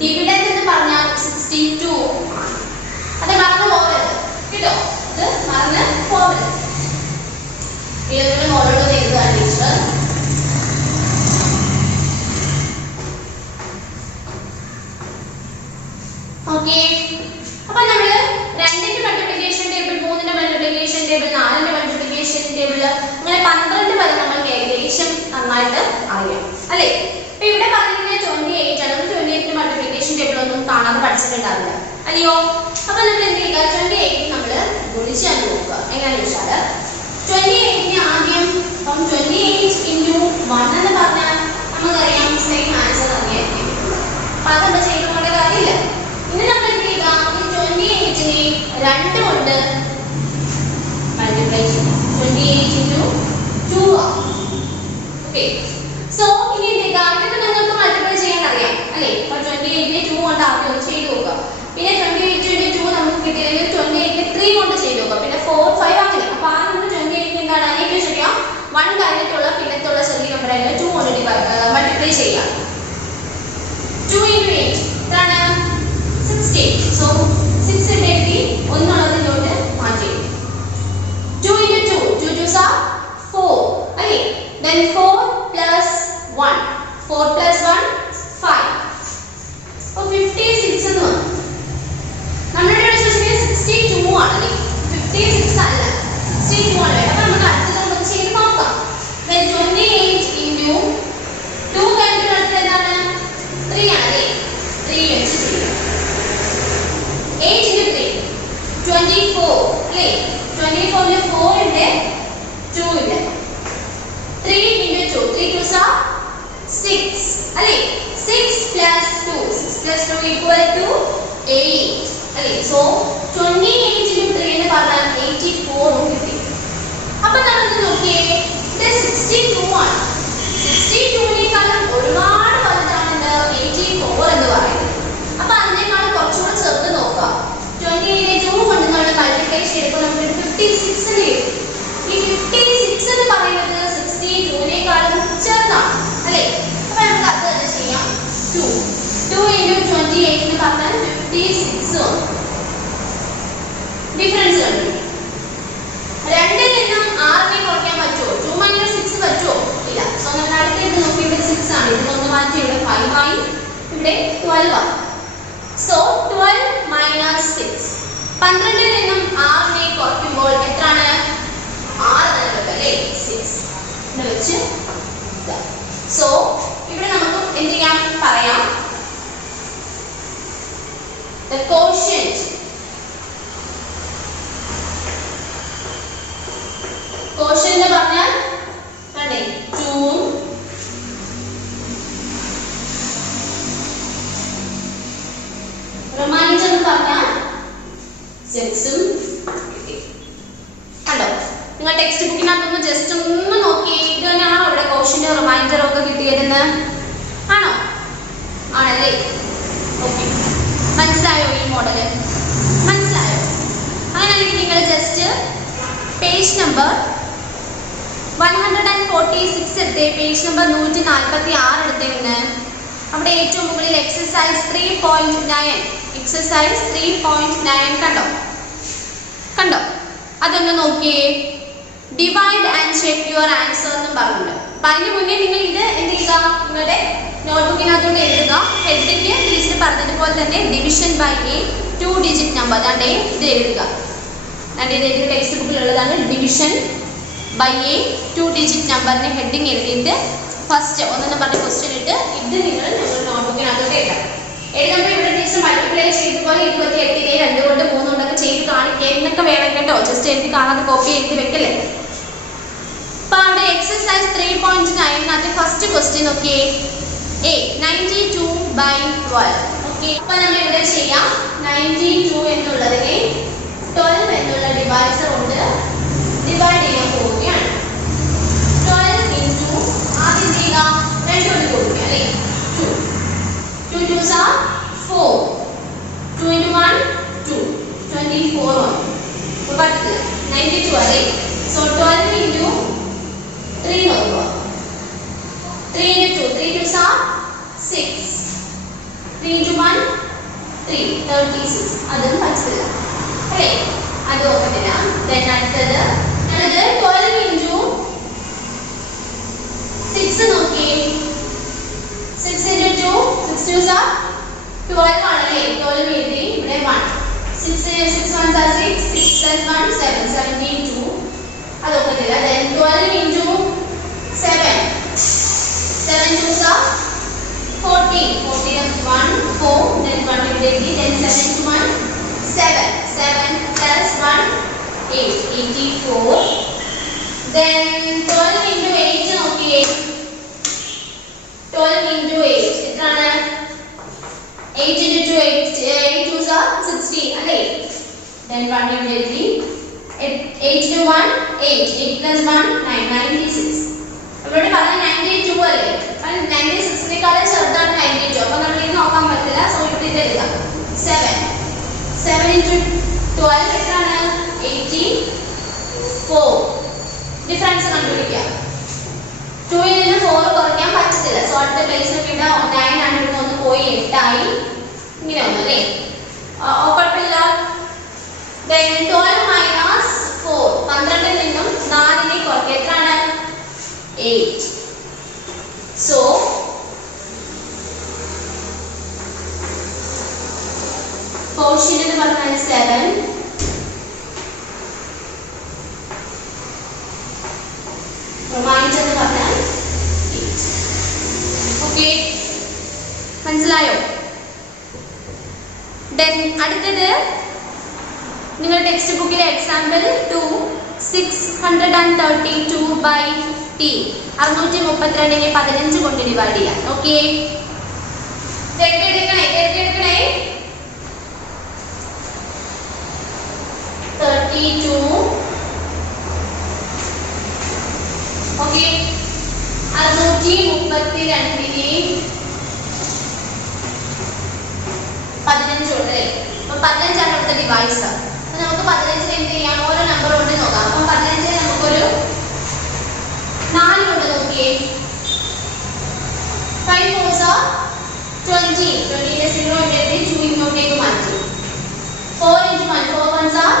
ഡിവിഡൻഡ് എന്ന് പറഞ്ഞാൽ 62 ആണ്. അത് മറന്നു പോകരുത് കേട്ടോ, അത് മറന്ന് പോകരുത്. ഏതൊരു മോഡലോട് എഴുതുകയാണ് ടീച്ചർ. ഓക്കെ, അപ്പൊ നമ്മള് 2ന്റെ മൾട്ടിപ്ലിക്കേഷൻ ടേബിൾ, 3ന്റെ മൾട്ടിപ്ലിക്കേഷൻ ടേബിൾ, 4ന്റെ മൾട്ടിപ്ലിക്കേഷൻ ടേബിൾ, അങ്ങനെ 12 വരെ നമ്മൾക്ക് ഏകദേശം നന്നായിട്ട് അറിയാം അല്ലേ. അപ്പൊ ഇവിടെ പറഞ്ഞിരിക്കുന്നത് 28 ആണ്. 28ന്റെ മൾട്ടിപ്ലിക്കേഷൻ ടേബിൾ ഒന്നും കാണാതെ പഠിച്ചിട്ടുണ്ടാവില്ല അല്ലയോ. അപ്പൊ നമ്മൾ എന്ത് ചെയ്യുക, 28 നമ്മള് ഗുണിച്ചാൽ നോക്കുക. എങ്ങനെയാണെന്ന് വെച്ചാൽ 28നെ ആദ്യം 28 into 1 എന്ന് പറഞ്ഞാൽ നമുക്കറിയാം സെയിം ആൻസർ തന്നെയായിരിക്കും. അപ്പൊ അതെന്താ ചെയ്തുകൊണ്ട് കാര്യമില്ല. ഇനി നമ്മൾ എന്ത് ചെയ്യുക, ഈ 28നെ 2 കൊണ്ട് മൾട്ടിപ്ലൈ ചെയ്യും. 28 into 2 ആണ്. ഓക്കെ, സോ ഇനി എന്ത് ചെയ്യുക, ഇതൊക്കെ നിങ്ങൾക്ക് മൾട്ടിപ്ലൈ ചെയ്യാൻ അറിയാം അല്ലേ. അപ്പൊ 28നെ 2 കൊണ്ട് ആദ്യം ഒന്ന് ചെയ്ത് നോക്കുക. പിന്നെ 28 into 2 നമുക്ക് കിട്ടിയില്ലെങ്കിൽ 28നെ 3 കൊണ്ട് ചെയ്ത് നോക്കുക. പിന്നെ 4, 5 അങ്ങനെ. അപ്പൊ ആ നമ്മൾ 28 എന്താണ് അതിലേക്ക് ചെയ്യാം, 1 കഴിഞ്ഞിട്ടുള്ള പിന്നത്തുള്ള ചെറിയ നമ്പർ ആയിട്ട് 2 കൊണ്ട് മൾട്ടിപ്ലൈ ചെയ്യാം. 2 into 8 എത്രയാണ്, 60. സോ 6 ന്റെ 1 ഉള്ളതിനോട് മാറ്റി. 2 into 2, 2 2s are 4 അല്ലേ. then 4 plus 1, 4 plus 1 5. അപ്പോൾ 56 എന്ന് വന്നു. നമ്മുടെ ഇവിടെ 62 ആണ് അല്ലേ, 56 അല്ല 62 ആണ്. അപ്പോൾ നമുക്ക് അടുത്തത് നമുക്ക് ചെയ്ത് നോക്കാം. then 28 into 2 കഴിഞ്ഞിട്ട് അടുത്ത എന്താണ്, 3 ആണ് അല്ലേ. 3 വെച്ച് ചെയ്യാം. 8 into 3 24 അല്ലേ. 24ൽ 4 ഉണ്ട്, 2 ഉണ്ട്. 3 into 2, 3 2s are 6 അല്ലേ. 6 plus 2, 6 plus 2 equal to 8 അല്ലേ. സോ 28 into 3 എന്ന് പറഞ്ഞാൽ 84 കിട്ടി. അപ്പോൾ നമ്മൾ നോക്കിയേ, ഇത് 62 ആണ്. 62നേക്കാളും ഒരുപാട് വലുതാണ് 84 എന്ന് പറയുന്നത്. അപ്പോൾ അതിനേക്കാൾ കുറച്ചുകൂടി ചെറുത് നോക്കാം. 28നെ 2 കൊണ്ട് നമ്മൾ മൾട്ടിപ്ലൈ ചെയ്യുമ്പോൾ നമുക്ക് 56 കിട്ടും. ഈ 56 എന്ന് പറയുന്നത് 62നേക്കാളും ചെറുതാണ് അല്ലേ. അപ്പോൾ നമുക്ക് അത് തന്നെ ചെയ്യാം. 2 into 28 എന്ന് പറഞ്ഞാൽ 56 വന്നു. ഡിഫറൻസ് കണ്ടു. 2ൽ നിന്നും 6നെ കുറയ്ക്കാൻ പറ്റുമോ? 2 minus 6 പറ്റുമോ? ഇല്ല. സോ നമ്മൾ അടുത്ത ഇത് നോക്കിയപ്പോൾ 6 ആണ്. ഇതിനൊന്ന് മാറ്റി ഇവിടെ 5 ആയി, ഇവിടെ 12 ആണ്. സോ 12 minus 6, 12ൽ നിന്നും 6നെ കുറയ്ക്കുമ്പോൾ എത്രയാണ്? 6 തന്നെ വരും അല്ലേ. 6 എന്ന് വെച്ച്. സോ ഇവിടെ നമുക്ക് എന്ത് ചെയ്യാം, പറയാം the quotient എന്ന് പറഞ്ഞാൽ കണ്ടേ 2 റിമൈൻഡർ എന്ന് പറഞ്ഞാൽ 6 കണ്ടോ. നിങ്ങൾ ടെക്സ്റ്റ് ബുക്കിനകത്തൊന്ന് ജസ്റ്റ് ഒന്ന് നോക്കി, ഇത് തന്നെയാണോ ഇവിടെ ക്വസ്റ്റ്യനും റിമൈൻഡറും ഒക്കെ കിട്ടിയതെന്ന്? ആണോ? ആണല്ലേ. ഓക്കെ, മനസ്സിലായോ ഈ മോഡല്? മനസ്സിലായോ? അങ്ങനെയാണെങ്കിൽ നിങ്ങൾ ജസ്റ്റ് പേജ് നമ്പർ 146 എടുത്തേ, പേജ് നമ്പർ 146 എടുത്തേന്ന്. അവിടെ ഏറ്റവും മുകളിൽ എക്സസൈസ് 3.9, എക്സസൈസ് 3.9 കണ്ടോ? കണ്ടോ? അതൊന്ന് നോക്കിയേ. Divide and check your answer എന്നും പറഞ്ഞിട്ടുണ്ട്. അപ്പം അതിന് മുന്നേ നിങ്ങൾ ഇത് എന്ത് ചെയ്യുക, നിങ്ങളുടെ നോട്ട്ബുക്കിനകത്തോട്ട് എഴുതുക. ഹെഡിങ് ടീച്ചർ പറഞ്ഞതുപോലെ തന്നെ division by a 2 digit number, അതാണ്ട് ഇത് എഴുതുക. അതാണ്ട് ഇത് എഴുതി ടെക്സ്റ്റ് ബുക്കിലുള്ളതാണ്. ഡിവിഷൻ ബൈ എ 2 ഡിജിറ്റ് നമ്പറിന് ഹെഡിങ് എഴുതിയിട്ട് ഫസ്റ്റ് ഒന്നെന്ന് പറഞ്ഞ ക്വസ്റ്റ്യൻ ഇട്ട് ഇത് നിങ്ങൾ നിങ്ങളുടെ നോട്ട്ബുക്കിനകത്തോട്ട് എഴുതാം. എഴുതുമ്പോൾ ഇവിടെ ടീച്ചർ മൾട്ടിപ്ലൈ ചെയ്തതുപോലെ 28നെ 2 കൊണ്ട് 3 കൊണ്ടൊക്കെ ചെയ്ത് കാണിക്കുക എന്നൊക്കെ വേണം കേട്ടോ. ജസ്റ്റ് എഴുതി കാണാതെ കോപ്പി എഴുതി വെക്കല്ലേ. അപ്പോൾ അവിടെ എക്സസൈസ് 3.9 ഫസ്റ്റ് ക്വസ്റ്റ്യൻ നോക്കിയേ. A 92/12. ഓക്കെ, അപ്പോൾ നമ്മൾ ഇവിടെ ചെയ്യാം. 92 എന്നുള്ളതിനെ 12 എന്നുള്ള ഡിവൈസർ കൊണ്ട് ഡിവൈഡ് ചെയ്യാൻ പോവുകയാണ്. 12 into ആദ്യം ചെയ്യുക 2 കൊണ്ട് കൊടുക്കുക അല്ലേ. 2 2 2s are 4. 2 into 1 2, 24 ആണ്. അപ്പോൾ പറ്റില്ല, 92 അല്ലേ. സോ 12 into 3 നോക്കുക. 3 into 2, 3 2s are 6. 3 into 1 3 36 അതും പഠിച്ചില്ല അല്ലേ അത് ഓർമ്മയില്ല then അടുത്തത് 12 into 6 നോക്കി 6 into 2 6 2s are 12 ആണല്ലേ 12 എഴുതി ഇവിടെ 1 6 ones are 6 6 plus 1 7 17 2 അത് ഓർമ്മയില്ല then 12 into 7 7 2s are 14 1 4 then 1 immediately then 7 into 1 7 plus 1 8 84 then 12 into 8 okay 12 into 8 എത്രയാണ് 8 into 2 8 2s are 16 അല്ലേ then 1 immediately 8 into 1 8 plus 1 9 96 ഇവിടെ പറഞ്ഞ 92 അല്ലേ 96 നെക്കാളും ചെറുതാണ് 92 അപ്പോൾ നമ്മൾ ഇത് നോക്കാൻ പറ്റില്ല സോ ഇത് എഴുതാം 7 into 12 എത്രയാണ് 84 ഡിഫറൻസ് കണ്ടുപിടിക്കാം 2 ൽ നിന്ന് 4 കുറയ്ക്കാൻ പറ്റത്തില്ല സോ അടുത്ത പ്ലേസിൽ ഇവിടെ 9 ആണ് ഇവിടെ ഒന്ന് പോയി 8 ആയി ഇങ്ങനെ വന്നു അല്ലേ കുഴപ്പമില്ല then 12 minus 4 12 ൽ നിന്നും 4 നെ കുറയ്ക്കുക എത്രയാണ് 8 so quotient എന്ന് പറഞ്ഞാൽ 7 remainder എന്ന് പറഞ്ഞാൽ 8 ഓക്കേ മനസ്സിലായോ then അടുത്തത് നിങ്ങൾ ടെക്സ്റ്റ് ബുക്കിലെ എക്സാമ്പിൾ 2 632 by t 632 നെ 15 കൊണ്ട് ഡിവൈഡ് ചെയ്യാം ഓക്കേ എടുക്കണേ 32 ഓക്കേ 632 നെ 15 കൊണ്ട് അപ്പോൾ 15 ആണ് ഇവിടുത്തെ ഡിവൈസ് അപ്പോൾ നമുക്ക് 15 എന്ത് ചെയ്യാം ഓരോ നമ്പർ കൊണ്ട് നോക്കാം അപ്പോൾ 15 നമുക്കൊരു 4 കൊണ്ട് നോക്കിയേ 5 4s are 20 നെ 0 ഇട്ട് 2 ഇങ്ങോട്ടേക്ക് മാറ്റി 4 into 1 4 ones are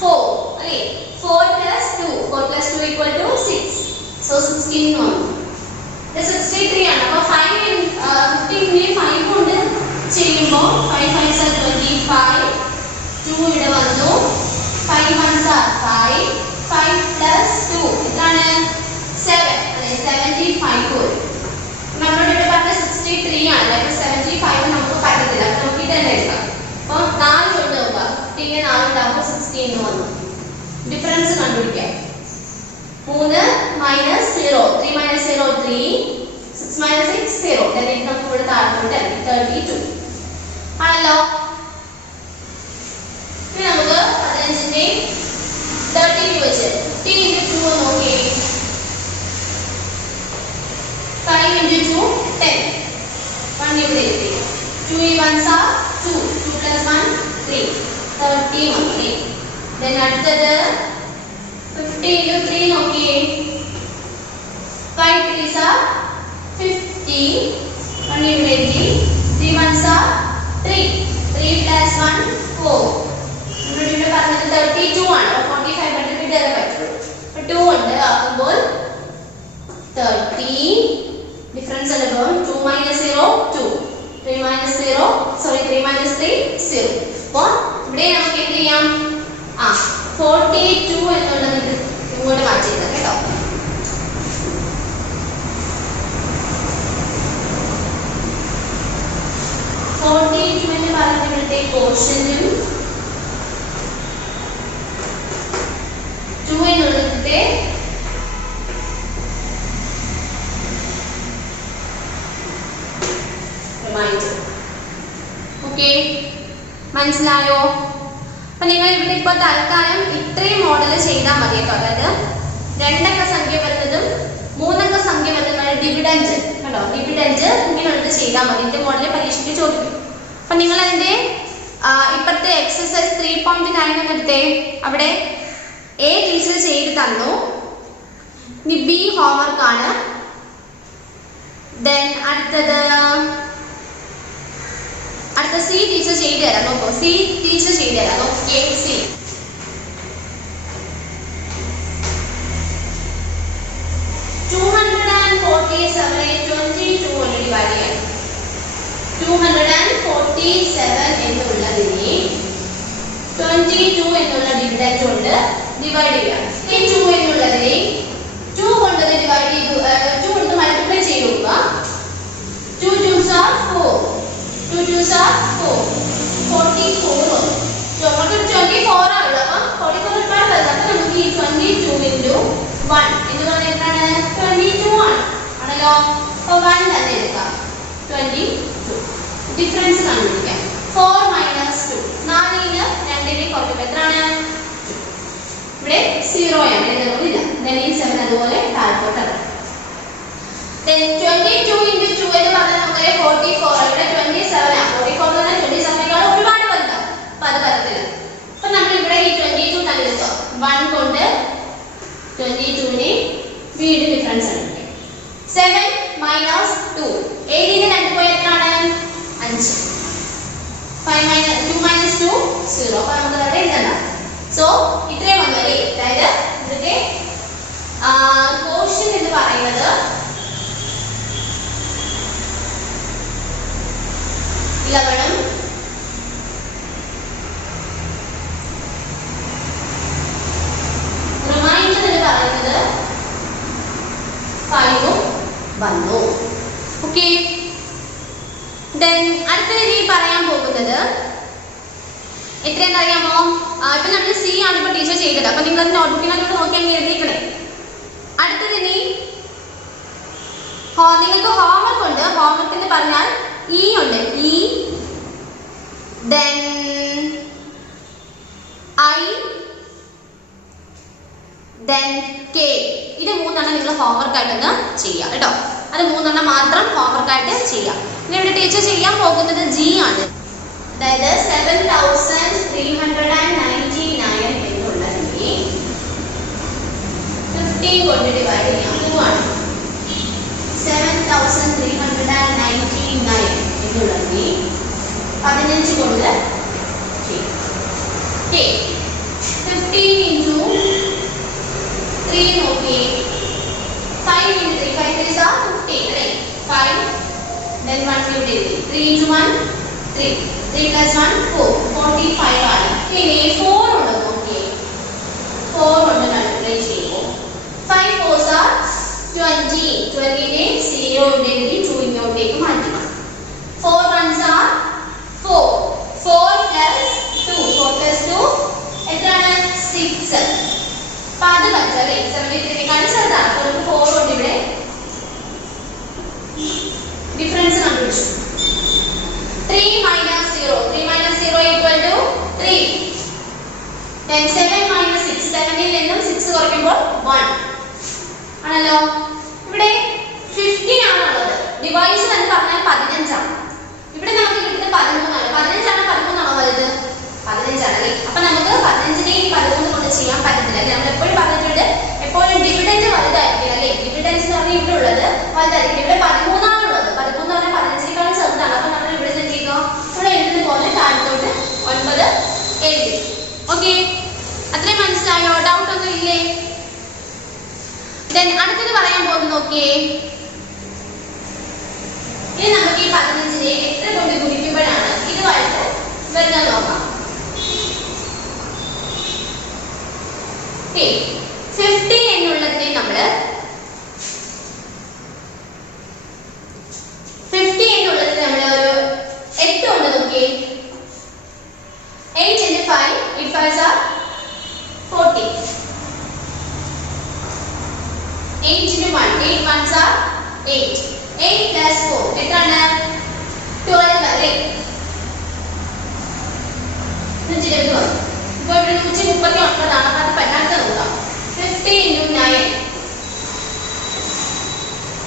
4 അല്ലേ 4 plus 2 4 plus 2 equal to 6 so 16 ആണ് ഇത് 63 ആണ് അപ്പോൾ 5 15 നെ 5 കൊണ്ട് ചെയ്യുമ്പോൾ 5 5s are 25 2 ഇവിടെ വന്നു 5 ones are 5 5 plus 2 എത്രയാണ് 7 അല്ലേ 75 വരും നമ്മളോട് ഇവിടെ പറഞ്ഞ 63 ആണ് അപ്പോൾ 75 നമുക്ക് പറ്റത്തില്ല അപ്പോൾ നമുക്ക് ഇത് തന്നെ എടുക്കാം അപ്പോൾ 4 കൊണ്ട് നോക്കാം 15 4 ഉണ്ടാകുമ്പോൾ 16 എന്ന് വന്നു ഡിഫറൻസ് കണ്ടുപിടിക്കാം 3 minus 0 3 minus 0 3 6 minus 6 0 then ഇത് നമുക്ക് ഇവിടെ താഴോട്ട് 32 ആണല്ലോ ഇനി നമുക്ക് 15ന്റെ 30 വെച്ച് 15 into 2 നോക്കിയേ 5 into 2 10 1 ഇവിടെ എത്തി 2 ones are 2 2 plus 1 3 31 okay then അടുത്തത് 50 into 3 നോക്കിയേ 5 3s are 50 1 ഇവിടെ എത്തി 3 ones are 3 3 plus 1 4 ഇവിടെ പറഞ്ഞത് 32 ആണ് 45 കണ്ടിട്ട് ഇതേ പറ്റുള്ളൂ അപ്പോൾ 2 ഉണ്ട് ആകുമ്പോൾ 30 ഡിഫറൻസ് ഉള്ളപ്പോൾ 2 minus 0 2 3 minus 0 3 minus 3 0 അപ്പോൾ ഇവിടെ നമുക്ക് എന്ത് ചെയ്യാം 42 എന്നുള്ളത് ഇങ്ങോട്ട് മാറ്റിയില്ല കേട്ടോ എന്ന് പറഞ്ഞ ഇവിടുത്തെ ക്വോഷ്യന്റും 2 എന്നുള്ളതിന്റെ റിമൈൻഡർ ഓക്കേ മനസ്സിലായോ അപ്പോൾ നിങ്ങൾ ഇവിടെ ഇപ്പോൾ തൽക്കാലം ഇത്രയും മോഡൽ ചെയ്താൽ മതി കേട്ടോ അതായത് 2 അക്ക സംഖ്യ വരുന്നതും 3 അക്ക സംഖ്യ വരുന്നതും ഡിവിഡൻഡ് കണ്ടോ ഡിവിഡൻഡ് ഇങ്ങനെയുള്ളത് ചെയ്താൽ മതി ഇതിന്റെ മോഡൽ പരീക്ഷയ്ക്ക് ചോദിക്കും അപ്പോൾ നിങ്ങൾ അതിന്റെ ഇപ്പോഴത്തെ എക്സസൈസ് 3.9 എന്നെടുത്തേ അവിടെ എ ടീച്ചർ ചെയ്ത് തന്നു ഇനി ബി ഹോംവർക്ക് ആണ് ദെൻ അടുത്തത് അടുത്ത സി ടീച്ചർ ചെയ്തു തരാം നോക്കൂ. സി ടീച്ചർ ചെയ്തു തരാം നോക്കിയേ. സി 247 22 കൊണ്ട് ഡിവൈഡ് ചെയ്യാം. 247 എന്നുള്ളതിനെ 22 എന്നുള്ള ഡിവിഡൻഡ് കൊണ്ട് ഡിവൈഡ് ചെയ്യാം. ഈ 2 എന്നുള്ളതിനെ 2 കൊണ്ട് ഡിവൈഡ് ചെയ്തു 2 കൊണ്ട് മൾട്ടിപ്ലൈ ചെയ്തു നോക്കുക. 2 2s are 4. 2 2s are 4. 44. നമുക്ക് 24 ആണ്. അപ്പം 44 ഒരുപാട് വലുതാണ്. നമുക്ക് ഈ 22 into 1 എന്ന് പറഞ്ഞാൽ എന്താണ്? 22 ആണ്. ആണല്ലോ. അപ്പോൾ 1 തന്നെ എടുക്കാം. 22. ഡിഫറൻസ് കണ്ടുപിടിക്കാം. 4 minus 2. 4ന് 2നെ കുറയ്ക്കുമ്പോൾ എത്രയാണ്? ഇവിടെ 0 ആണ്. എഴുതണമെന്നില്ല. then ഈ 7 അതുപോലെ താഴോട്ട് ഇറങ്ങും. then 22 into 2 എന്ന് പറഞ്ഞാൽ നമുക്ക് 44. ഇവിടെ 27 ആണ്. 44 എന്ന് പറഞ്ഞാൽ 27നെക്കാൾ ഒരുപാട് വലുതാണ്. അപ്പോൾ അത് വരത്തില്ല. അപ്പോൾ നമ്മൾ ഇവിടെ ഈ 22 തന്നെ എടുത്തോ. 1 കൊണ്ട് 22നെ വീണ്ടും ഡിഫറൻസ് ആണ്. 7 minus 2. 7ന് 2 പോയി എത്രയാണ്? 5. 5 minus 2 minus 2 0. അപ്പോൾ നമുക്ക് അവിടെ എഴുതണ്ട. സോ ഇത്രയും വന്നു അല്ലേ? അതായത് ഇവിടുത്തെ ക്വോഷ്യന്റ് എന്ന് പറയുന്നത് 11 റിമൈൻഡർ എന്ന് പറയുന്നത് 5 വന്നു. ഓക്കെ. then അടുത്ത രീതി പറയാൻ പോകുന്നത് എത്രയെന്ന് അറിയാമോ? ഇപ്പൊ നമ്മൾ സി ആണ് ഇപ്പൊ ടീച്ചർ ചെയ്തത്. അപ്പൊ നിങ്ങൾ അത് നോട്ട്ബുക്കിനകത്തോട് നോക്കി അങ്ങ് എഴുതിക്കണേ. അടുത്തത് ഇനി നിങ്ങൾക്ക് ഹോംവർക്ക് ഉണ്ട്. ഹോംവർക്ക് എന്ന് പറഞ്ഞാൽ ഇ ഉണ്ട്. E then I then K. ഇത് മൂന്നെണ്ണം നിങ്ങൾ ഹോംവർക്ക് ആയിട്ടൊന്ന് ചെയ്യാം കേട്ടോ. അത് മൂന്നെണ്ണം മാത്രം ഹോംവർക്ക് ആയിട്ട് ചെയ്യാം. ഇനി ഇവിടെ ടീച്ചർ ചെയ്യാൻ പോകുന്നത് ജി ആണ്. അതായത് 7399 എന്നുള്ളതിനെ 15 കൊണ്ട് ഡിവൈഡ് ചെയ്യാം. 2 ആണ്. 7399 എന്നുള്ളതിനെ 15 കൊണ്ട് ചെയ്യാം. 15 into 3 നോക്കി. 5 into 3. 5 3s are 15 അല്ലേ? 5 then 1 ഇവിടെ എഴുതി. 3 into 1 3. 3 plus 1 4. 45 ആണ്. ഇനി 4 ഉണ്ട് നോക്കി. 4 കൊണ്ട് മൾട്ടിപ്ലൈ ചെയ്യുമ്പോൾ 5 4s are 20. 20നെ 0 കൊണ്ട് എഴുതി 2 ഇങ്ങോട്ടേക്ക് മാറ്റണം. 4 1s are 4. 4 plus 2. 4 plus 2 എത്രയാണ്? 6. അപ്പോൾ അത് വെച്ചല്ലേ 73നെക്കാളും ചെറുതാണ്. അപ്പോൾ നമുക്ക് 4 കൊണ്ട് ഇവിടെ ഡിഫറൻസ് കണ്ടുപിടിച്ചു. 3 minus 0. 3 minus 0 equal to 3. Then 7 minus 6. 7ൽ നിന്നും 6 കുറയ്ക്കുമ്പോൾ 1 ആണല്ലോ. ഇവിടെ 50 ആണുള്ളത്. ഡിവൈസ് എന്ന് പറഞ്ഞാൽ 15 ആണ്. ഇവിടെ നമുക്ക് കിട്ടുന്നത് 13 ആണ്. 15 ആണ് 13 ആണോ വലുത്? 15 ആണ് അല്ലേ? അപ്പോൾ നമുക്ക് 15നെയും 13 കൊണ്ട് ചെയ്യാൻ പറ്റത്തില്ല. നമ്മൾ എപ്പോഴും പറഞ്ഞിട്ടുണ്ട് എപ്പോഴും ഡിവിഡൻഡ് വലുതായിരിക്കും അല്ലേ? ഡിവിഡൻസ് എന്ന് പറഞ്ഞാൽ ഇവിടെ ഉള്ളത് വലുതായിരിക്കും. ഇവിടെ 13 ആണുള്ളത്. 13 എന്ന് പറഞ്ഞാൽ 15നെക്കാളും ചെറുതാണ്. അപ്പോൾ നമ്മൾ ഇവിടെ എന്ത് ചെയ്യുക? ഇവിടെ എഴുതുന്ന പോലെ താഴത്തോട്ട് 9 എഴുതി. ഓക്കെ. അത്രയും മനസ്സിലായോ? ഡൗട്ട് ഒന്നും ഇല്ലേ? then അടുത്തത് പറയാൻ പോകുന്നത് നോക്കിയേ. ഇനി നമുക്ക് ഈ 15നെ എത്ര കൊണ്ട് ഗുണിക്കുമ്പോഴാണ് ഇതുമായിട്ട് വരുന്നത് നോക്കാം. 50 എന്നുള്ളതിനെ നമ്മൾ 50 എന്നുള്ളതിന് നമ്മൾ ഒരു 8 കൊണ്ട് നോക്കിയേ. 8 into 5. 8 5s are 40. 8 into 1. 8 1s are 8. 8 plus 4 എത്രയാണ്? 12 അല്ലേ? 120 വന്നു. ഇപ്പോൾ ഇവിടെ 139 ആണ്. അത് പെട്ടെന്ന് നോക്കാം. 50 into 9.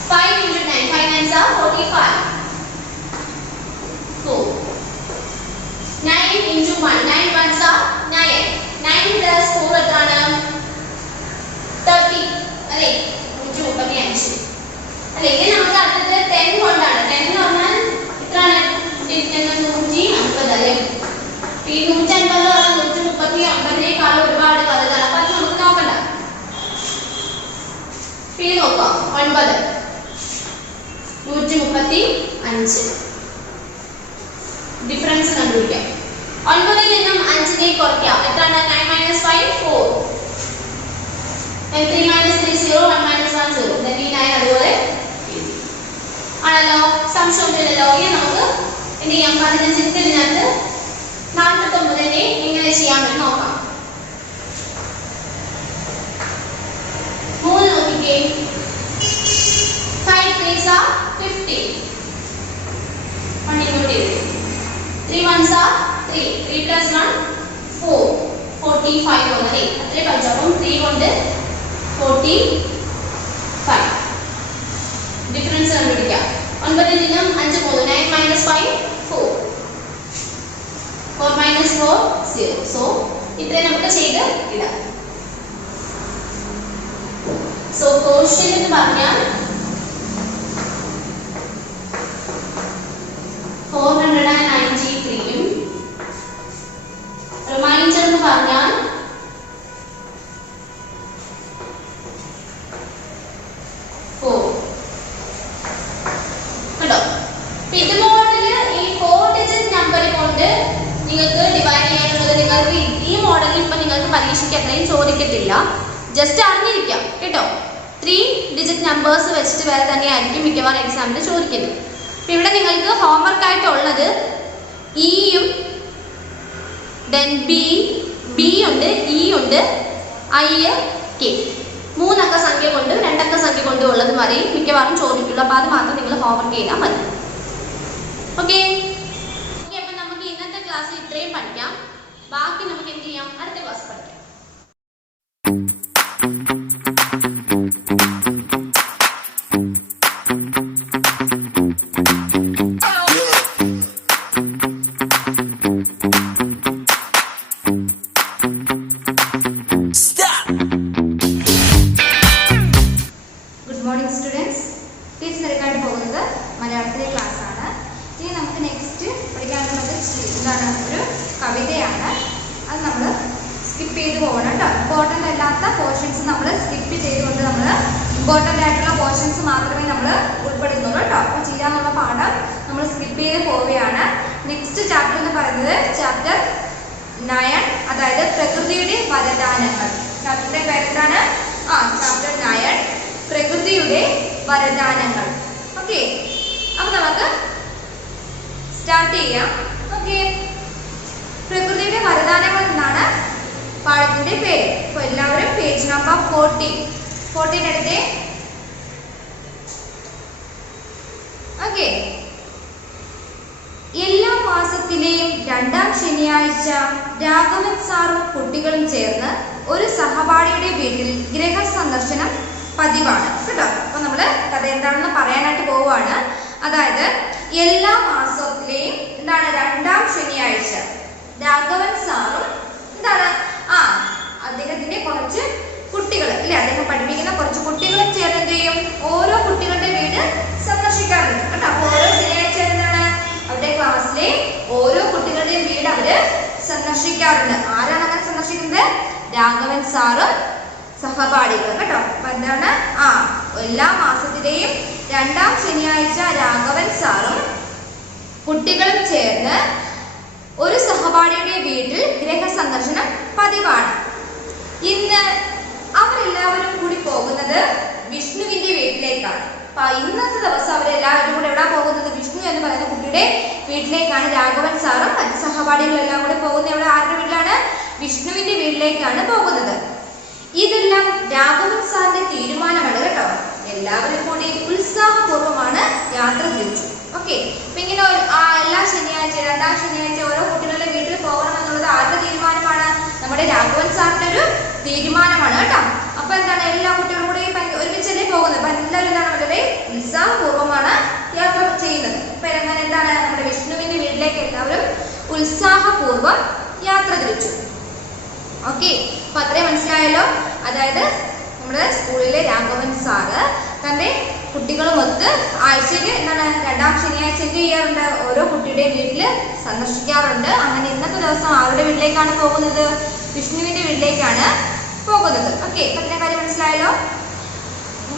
5 into 9. 5 9s are 45. 4. 9 into 1. 9 1s are 9. 9 plus 4 എത്രയാണ്? 30 അല്ലേ? 135 അല്ലേ? ഇനി നമുക്ക് അടുത്തത് 10 കൊണ്ടാണ്. 10 എന്ന് പറഞ്ഞാൽ എത്രയാണ്? 135 നോക്കാം. 9 135 ഡിഫറൻസ് കണ്ടുപിടിക്കാം. 9 നിന്നും 5 കുറയ്ക്കാം. എത്രയാണ്? 9 - 5 4. 3 - 3 0, 1 - 1 0. then ഈ 9 അതുപോലെ ആണല്ലോ. സംശയമൊന്നുമില്ലല്ലോ. ഇനി നമുക്ക് എന്ത് ചെയ്യാം? 15 ഇതിനകത്ത് 49 എങ്ങനെ ചെയ്യാമെന്ന് നോക്കാം. 3 നോക്കിക്കേ. 5 3s are 50. 1 ഇങ്ങോട്ട് എഴുതി. 3 1s are 3. 3 plus 1 4. 45 വന്നേ. അത്രേ പഠിച്ചു. അപ്പം 3 കൊണ്ട് 45 ഡിഫറൻസ് കണ്ടുപിടിക്കാം. 9 നിന്നും 5 പോകുന്നു. 9 - 5 4. 4 - 4 0. സോ ഇത്രയും നമുക്ക് ചെയ്ത് ഇടാം. സോ ക്വസ്റ്റ്യൻ എന്ന് പറഞ്ഞാൽ 493 ഉം റിമൈൻഡർ എന്ന് പറഞ്ഞാൽ 4. കേട്ടോ? ഇത് മോഡല് ഈ 4 ഡിജിറ്റ് നമ്പർ കൊണ്ട് നിങ്ങൾക്ക് ഡിവൈഡ് ചെയ്യാനുള്ളത് നിങ്ങൾക്ക് ഈ മോഡലിൽ ഇപ്പൊ നിങ്ങൾക്ക് പരീക്ഷയ്ക്ക് എത്രയും ചോദിക്കത്തില്ല. ജസ്റ്റ് അറിഞ്ഞിരിക്കാം കേട്ടോ. 3 ഡിജിറ്റ് നമ്പേഴ്സ് വെച്ചിട്ട് വേറെ തന്നെയായിരിക്കും മിക്കവാറും എക്സാമിന് ചോദിക്കുന്നത്. അപ്പൊ ഇവിടെ നിങ്ങൾക്ക് ഹോംവർക്ക് ആയിട്ടുള്ളത് ഇയും ദെൻ ബി ഉണ്ട്, ഇ ഉണ്ട്, ഐ, കെ 3 അക്ക സംഖ്യ കൊണ്ട് 2 അക്ക സംഖ്യ കൊണ്ടും ഉള്ളത് മതി മിക്കവാറും ചോദിക്കുള്ളൂ. അപ്പൊ അത് മാത്രം നിങ്ങൾ ഹോംവർക്ക് ചെയ്താൽ മതി. ഓക്കെ. അപ്പൊ നമുക്ക് ഇന്നത്തെ ക്ലാസ് ഇത്രയും പഠിക്കാം. ബാക്കി നമുക്ക് എന്ത് ചെയ്യാം? അടുത്ത ക്ലാസ് പഠിക്കാം. മലയാളത്തിലെ ക്ലാസ് ആണ്. ഇനി നമുക്ക് നെക്സ്റ്റ് പഠിക്കാനുള്ളത് എന്താണ്? ഒരു കവിതയാണ്. അത് നമ്മൾ സ്കിപ്പ് ചെയ്ത് പോകണം കേട്ടോ. ഇമ്പോർട്ടൻ്റ് അല്ലാത്ത പോർഷൻസ് നമ്മൾ സ്കിപ്പ് ചെയ്തുകൊണ്ട് നമ്മൾ ഇമ്പോർട്ടൻ്റ് ആയിട്ടുള്ള പോർഷൻസ് മാത്രമേ നമ്മൾ ഉൾപ്പെടുന്നുള്ളൂ കേട്ടോ. അപ്പോൾ ചെയ്യാനുള്ള പാഠം നമ്മൾ സ്കിപ്പ് ചെയ്ത് പോവുകയാണ്. നെക്സ്റ്റ് ചാപ്റ്റർ എന്ന് പറയുന്നത് ചാപ്റ്റർ 9, അതായത് പ്രകൃതിയുടെ വരദാനങ്ങൾ. ചാപ്റ്ററിന്റെ പേരെന്താണ്? ചാപ്റ്റർ 9 പ്രകൃതിയുടെ വരദാനങ്ങൾ. ഓക്കെ. അപ്പൊ നമുക്ക് സ്റ്റാർട്ട് ചെയ്യാം. ഓക്കെ. പ്രകൃതിയുടെ വരദാനങ്ങൾ എന്നാണ് പാഠത്തിന്റെ പേര്. അപ്പൊ എല്ലാവരും പേജ് നമ്പർ 14 എടുത്തേ. ഓക്കെ. എല്ലാ മാസത്തിലെയും 2ാം ശനിയാഴ്ച രാഘവൻ സാറും കുട്ടികളും ചേർന്ന് ഒരു സഹപാഠിയുടെ വീട്ടിൽ ഗൃഹസന്ദർശനം പതിവാണ് കേട്ടോ. അപ്പൊ നമ്മള് കഥ എന്താണെന്ന് പറയാനായിട്ട് പോവുകയാണ്. അതായത് എല്ലാ മാസത്തിലെയും എന്താണ് 2ാം ശനിയാഴ്ച രാഘവൻ സാറും എന്താണ് അദ്ദേഹത്തിന്റെ കുറച്ച് കുട്ടികൾ ഇല്ലേ, അദ്ദേഹം പഠിപ്പിക്കുന്ന കുറച്ച് കുട്ടികളും ചേർന്ന് എന്ത് ചെയ്യും? ഓരോ കുട്ടികളുടെ വീട് സന്ദർശിക്കാറുണ്ട് കേട്ടോ. അപ്പൊ ഓരോ ശനിയാഴ്ച എന്താണ് അവരുടെ ക്ലാസ്സിലെ ഓരോ കുട്ടികളുടെയും വീട് അവര് സന്ദർശിക്കാറുണ്ട്. ആരാണ് അങ്ങനെ സന്ദർശിക്കുന്നത്? രാഘവൻ സാറും സഹപാഠികളും കേട്ടോ. അപ്പൊ എന്താണ് എല്ലാ മാസത്തിലെയും 2ാം ശനിയാഴ്ച രാഘവൻ സാറും കുട്ടികളും ചേർന്ന് ഒരു സഹപാഠിയുടെ വീട്ടിൽ ഗൃഹസന്ദർശനം പതിവാണ്. ഇന്ന് അവരെല്ലാവരും കൂടി പോകുന്നത് വിഷ്ണുവിന്റെ വീട്ടിലേക്കാണ്. അപ്പൊ ഇന്നത്തെ ദിവസം അവരെല്ലാവരും കൂടെ എവിടെ പോകുന്നത്? വിഷ്ണു എന്ന് പറയുന്ന കുട്ടിയുടെ വീട്ടിലേക്കാണ് രാഘവൻ സാറും മറ്റ് സഹപാഠികളെല്ലാം കൂടെ പോകുന്നത്. എവിടെ? ആരുടെ വീട്ടിലാണ്? വിഷ്ണുവിന്റെ വീട്ടിലേക്കാണ് പോകുന്നത്. ഇതെല്ലാം രാഘവൻ സാറിന്റെ തീരുമാനമാണ് കേട്ടോ. എല്ലാവരും കൂടി ഉത്സാഹപൂർവ്വമാണ് യാത്ര തിരിച്ചു. ഓക്കെ. അപ്പൊ ഇങ്ങനെ എല്ലാ ശനിയാഴ്ച 2ാം ശനിയാഴ്ച ഓരോ കുട്ടികളുടെ വീട്ടിൽ പോകണം എന്നുള്ളത് ആരുടെ തീരുമാനമാണ്? നമ്മുടെ രാഘവൻ സാറിന്റെ ഒരു തീരുമാനമാണ് കേട്ടോ. അപ്പൊ എന്താണ് എല്ലാ കുട്ടികളും കൂടി ഒരുമിച്ചല്ലേ പോകുന്നത്. അപ്പൊ എല്ലാവരും എന്താണ് വളരെ ഉത്സാഹപൂർവ്വമാണ് യാത്ര ചെയ്യുന്നത്. അപ്പൊ അങ്ങനെ എന്താണ് നമ്മുടെ വിഷ്ണുവിന്റെ വീട്ടിലേക്ക് എല്ലാവരും ഉത്സാഹപൂർവ്വം യാത്ര തിരിച്ചു. ഓക്കെ. അപ്പൊ അത്രയും മനസ്സിലായല്ലോ. അതായത് നമ്മുടെ സ്കൂളിലെ രാഘവൻ സാറ് തന്റെ കുട്ടികളുമൊത്ത് ആഴ്ചയിൽ എന്താണ് 2ാം ശനിയാഴ്ച എന്ത് ചെയ്യാറുണ്ട്? ഓരോ കുട്ടിയുടെ വീട്ടിൽ സന്ദർശിക്കാറുണ്ട്. അങ്ങനെ ഇന്നത്തെ ദിവസം ആരുടെ വീട്ടിലേക്കാണ് പോകുന്നത്? വിഷ്ണുവിന്റെ വീട്ടിലേക്കാണ് പോകുന്നത്. ഓക്കെ. അപ്പൊ അത്രയും കാര്യം മനസ്സിലായല്ലോ.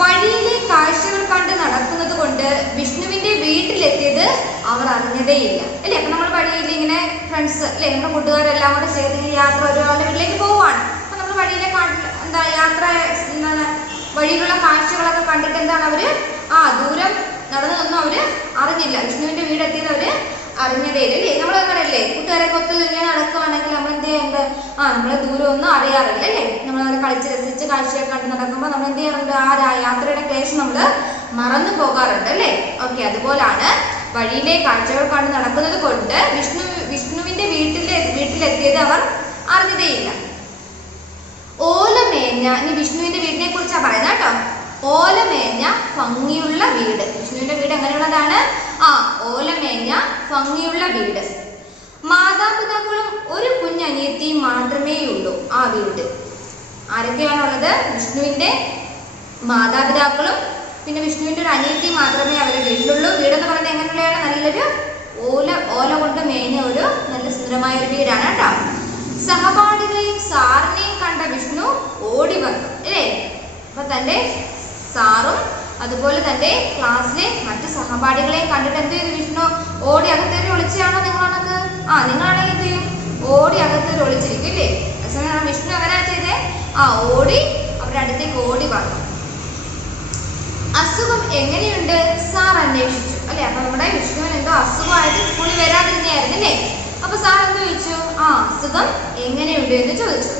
വഴിയിലെ കാഴ്ചകൾ കണ്ട് നടക്കുന്നത് കൊണ്ട് വിഷ്ണുവിന്റെ വീട്ടിലെത്തിയത് അവർ അറിഞ്ഞതേയില്ല അല്ലേ. അപ്പൊ നമ്മൾ വഴിയിൽ ഇങ്ങനെ ഫ്രണ്ട്സ് അല്ലെ നമ്മുടെ കൂട്ടുകാരെല്ലാം കൂടെ ചേർന്ന് യാത്ര ഒരാളുടെ വീട്ടിലേക്ക് പോവാണ്. അപ്പൊ നമ്മൾ വഴിയിലെ എന്താ യാത്ര എന്താണ് വഴിയിലുള്ള കാഴ്ചകളൊക്കെ കണ്ടിട്ട് എന്താണ് അവര് ദൂരം നടന്നതൊന്നും അവര് അറിഞ്ഞില്ല. വിഷ്ണുവിന്റെ വീടെത്തിയത് അവര് അറിഞ്ഞതേയില്ല അല്ലേ. നമ്മൾ അങ്ങനെയല്ലേ കൂട്ടുകാരൊക്കെ ഒത്തു ഇങ്ങനെ നടക്കുവാണെങ്കിൽ നമ്മൾ എന്ത് ചെയ്യുന്നുണ്ട് നമ്മളെ ദൂരം ഒന്നും അറിയാറില്ല അല്ലേ. നമ്മൾ കളിച്ച് രസിച്ച് കാഴ്ചയൊക്കെ കണ്ട് നടക്കുമ്പോൾ നമ്മൾ എന്ത് ചെയ്യാറുണ്ട് യാത്രയുടെ ക്ലേശം നമ്മൾ മറന്നു പോകാറുണ്ട് അല്ലേ. ഓക്കെ, അതുപോലാണ് വഴിയിലെ കാഴ്ചകൾ കണ്ട് നടക്കുന്നത് കൊണ്ട് വിഷ്ണുവിന്റെ വീട്ടിലെത്തിയത് അവർ അറിഞ്ഞതേയില്ല. ഓലമേഞ്ഞ, ഇനി വിഷ്ണുവിന്റെ വീടിനെ കുറിച്ചാണ് പറയുന്നത് കേട്ടോ. ഓലമേഞ്ഞ ഭംഗിയുള്ള വീട്. വിഷ്ണുവിന്റെ വീട് എങ്ങനെയുള്ളതാണ്? ഓലമേഞ്ഞ ഭംഗിയുള്ള വീട്. മാതാപിതാക്കളും ഒരു കുഞ്ഞനിയത്തിയും മാത്രമേ ഉള്ളൂ ആ വീട്. ആരൊക്കെയാണുള്ളത്? വിഷ്ണുവിന്റെ മാതാപിതാക്കളും പിന്നെ വിഷ്ണുവിന്റെ ഒരു അനിയത്തി മാത്രമേ അവരുടെ വീട്ടിലുള്ളൂ. വീടെന്ന് പറയുന്നത് എങ്ങനെയുള്ളതാണ്? നല്ലൊരു ഓല കൊണ്ട് മേഞ്ഞ ഒരു നല്ല സുന്ദരമായ ഒരു വീടാണ് കേട്ടോ. സഹപാഠികളെയും സാറിനെയും കണ്ട വിഷ്ണു ഓടി വന്നു അല്ലേ. അപ്പൊ തന്റെ സാറും അതുപോലെ തന്റെ ക്ലാസ്സിലെ മറ്റു സഹപാഠികളെയും കണ്ടിട്ട് എന്ത് ചെയ്തു? വിഷ്ണു ഓടി അകത്തേറി ഒളിച്ചാണോ? നിങ്ങളാണത് നിങ്ങളാണെങ്കിൽ എന്ത് ചെയ്യും? ഓടി അകത്തേറി ഒളിച്ചിരിക്കും ഇല്ലേ. അതേസമയം വിഷ്ണു എങ്ങനെയാ ചെയ്തേ? ഓടി അവരുടെ അടുത്തേക്ക് ഓടി വന്നു. അസുഖം എങ്ങനെയുണ്ട് സാർ അന്വേഷിച്ചു അല്ലെ. അപ്പൊ നമ്മുടെ വിഷ്ണുവിന് എന്തോ അസുഖമായിട്ട് സ്കൂളിൽ വരാതിരുന്നായിരുന്നു അല്ലേ. അപ്പൊ സാർ എന്ത് ചോദിച്ചു? അസുഖം എങ്ങനെയുണ്ട് എന്ന് ചോദിച്ചു.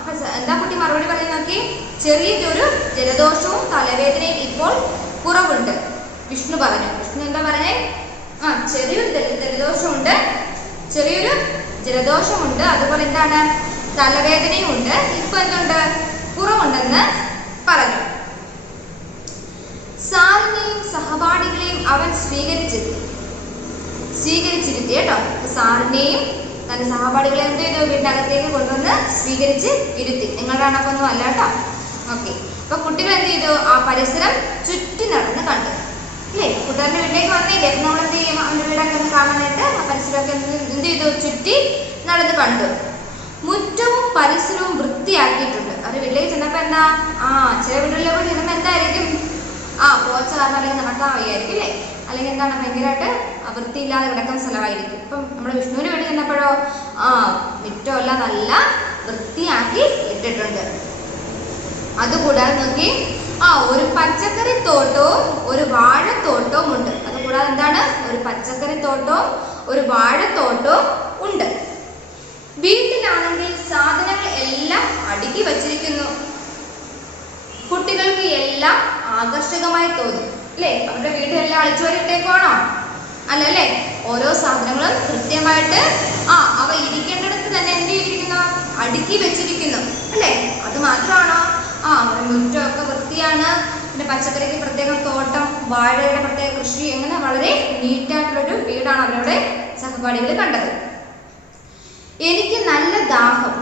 അപ്പൊ എന്താ കുട്ടി മറുപടി പറയുന്ന നോക്കി. ചെറിയൊരു ജലദോഷവും തലവേദനയും ഇപ്പോൾ കുറവുണ്ട് വിഷ്ണു പറഞ്ഞു. വിഷ്ണു എന്താ പറഞ്ഞേ? ചെറിയൊരു ജലദോഷമുണ്ട്, അതുപോലെ എന്താണ് തലവേദനയും ഉണ്ട്, ഇപ്പൊ എന്തുണ്ട്? കുറവുണ്ടെന്ന് പറഞ്ഞു. സാറിനെയും സഹപാഠികളെയും അവൻ സ്വീകരിച്ചിരുത്തി കേട്ടോ. സാറിനെയും തന്റെ സഹപാഠികളെ എന്ത് ചെയ്തു? വീടിനകത്തേക്ക് കൊണ്ടുവന്ന് സ്വീകരിച്ച് ഇരുത്തി. നിങ്ങളുടെ കണക്കൊന്നും അല്ല കേട്ടോ. ഓക്കെ, അപ്പൊ കുട്ടികൾ എന്ത് ചെയ്തു? ആ പരിസരം ചുറ്റി നടന്ന് കണ്ടു അല്ലേ. കൂട്ടുകാരന്റെ വീട്ടിലേക്ക് വന്നില്ലേ. അപ്പൊ നമ്മൾ എന്ത് ചെയ്യും? അവന്റെ വീടൊക്കെ ഒന്ന് കാണാനായിട്ട് ആ പരിസരമൊക്കെ എന്ത് ചെയ്തു? ചുറ്റി നടന്ന് കണ്ടു. മുറ്റവും പരിസരവും വൃത്തിയാക്കിയിട്ടുണ്ട്. അത് വീട്ടിലേക്ക് ചെന്നപ്പോ എന്താ ചില വീടുകളിലൊക്കെ ചെന്നപ്പോ എന്തായിരിക്കും? പോച്ച കാരണം അല്ലെങ്കിൽ നടക്കാൻ വയ്യായിരിക്കും അല്ലേ. അല്ലെങ്കിൽ എന്താണ് ഭയങ്കരമായിട്ട് വൃത്തിയില്ലാതെ കിടക്കുന്ന സ്ഥലമായിരിക്കും. ഇപ്പം നമ്മുടെ വിഷ്ണുവിന്റെ വീട്ടിൽ ചെന്നപ്പോഴോ മുറ്റമെല്ലാം നല്ല വൃത്തിയാക്കി ഇട്ടിട്ടുണ്ട്. അതുകൂടാതെ നോക്കി ഒരു പച്ചക്കറി തോട്ടവും ഒരു വാഴത്തോട്ടവും ഉണ്ട്. അതുകൂടാതെ എന്താണ്? ഒരു പച്ചക്കറി തോട്ടവും ഒരു വാഴത്തോട്ടവും ഉണ്ട്. വീട്ടിലാണെങ്കിൽ സാധനങ്ങൾ എല്ലാം അടുക്കി വച്ചിരിക്കുന്നു. കുട്ടികൾക്ക് എല്ലാം ആകർഷകമായി തോന്നും അല്ലേ. അവരുടെ വീട്ടിലെല്ലാം അളിച്ചുവരിട്ടേക്കാണോ? അല്ലല്ലേ. ഓരോ സാധനങ്ങളും കൃത്യമായിട്ട് അവ ഇരിക്കേണ്ടിടത്ത് തന്നെ എന്ത് ചെയ്തിരിക്കുന്നു? അടുക്കി വെച്ചിരിക്കുന്നു അല്ലേ. അത് മാത്രമാണോ? മുറ്റമൊക്കെ വൃത്തിയാണ്. പിന്നെ പച്ചക്കറിക്ക് പ്രത്യേകം തോട്ടം, വാഴയുടെ പ്രത്യേക കൃഷി, അങ്ങനെ വളരെ നീറ്റായിട്ടുള്ളൊരു വീടാണ് അവരുടെ സഹപാഠികൾ കണ്ടത്. എനിക്ക് നല്ല ദാഹം,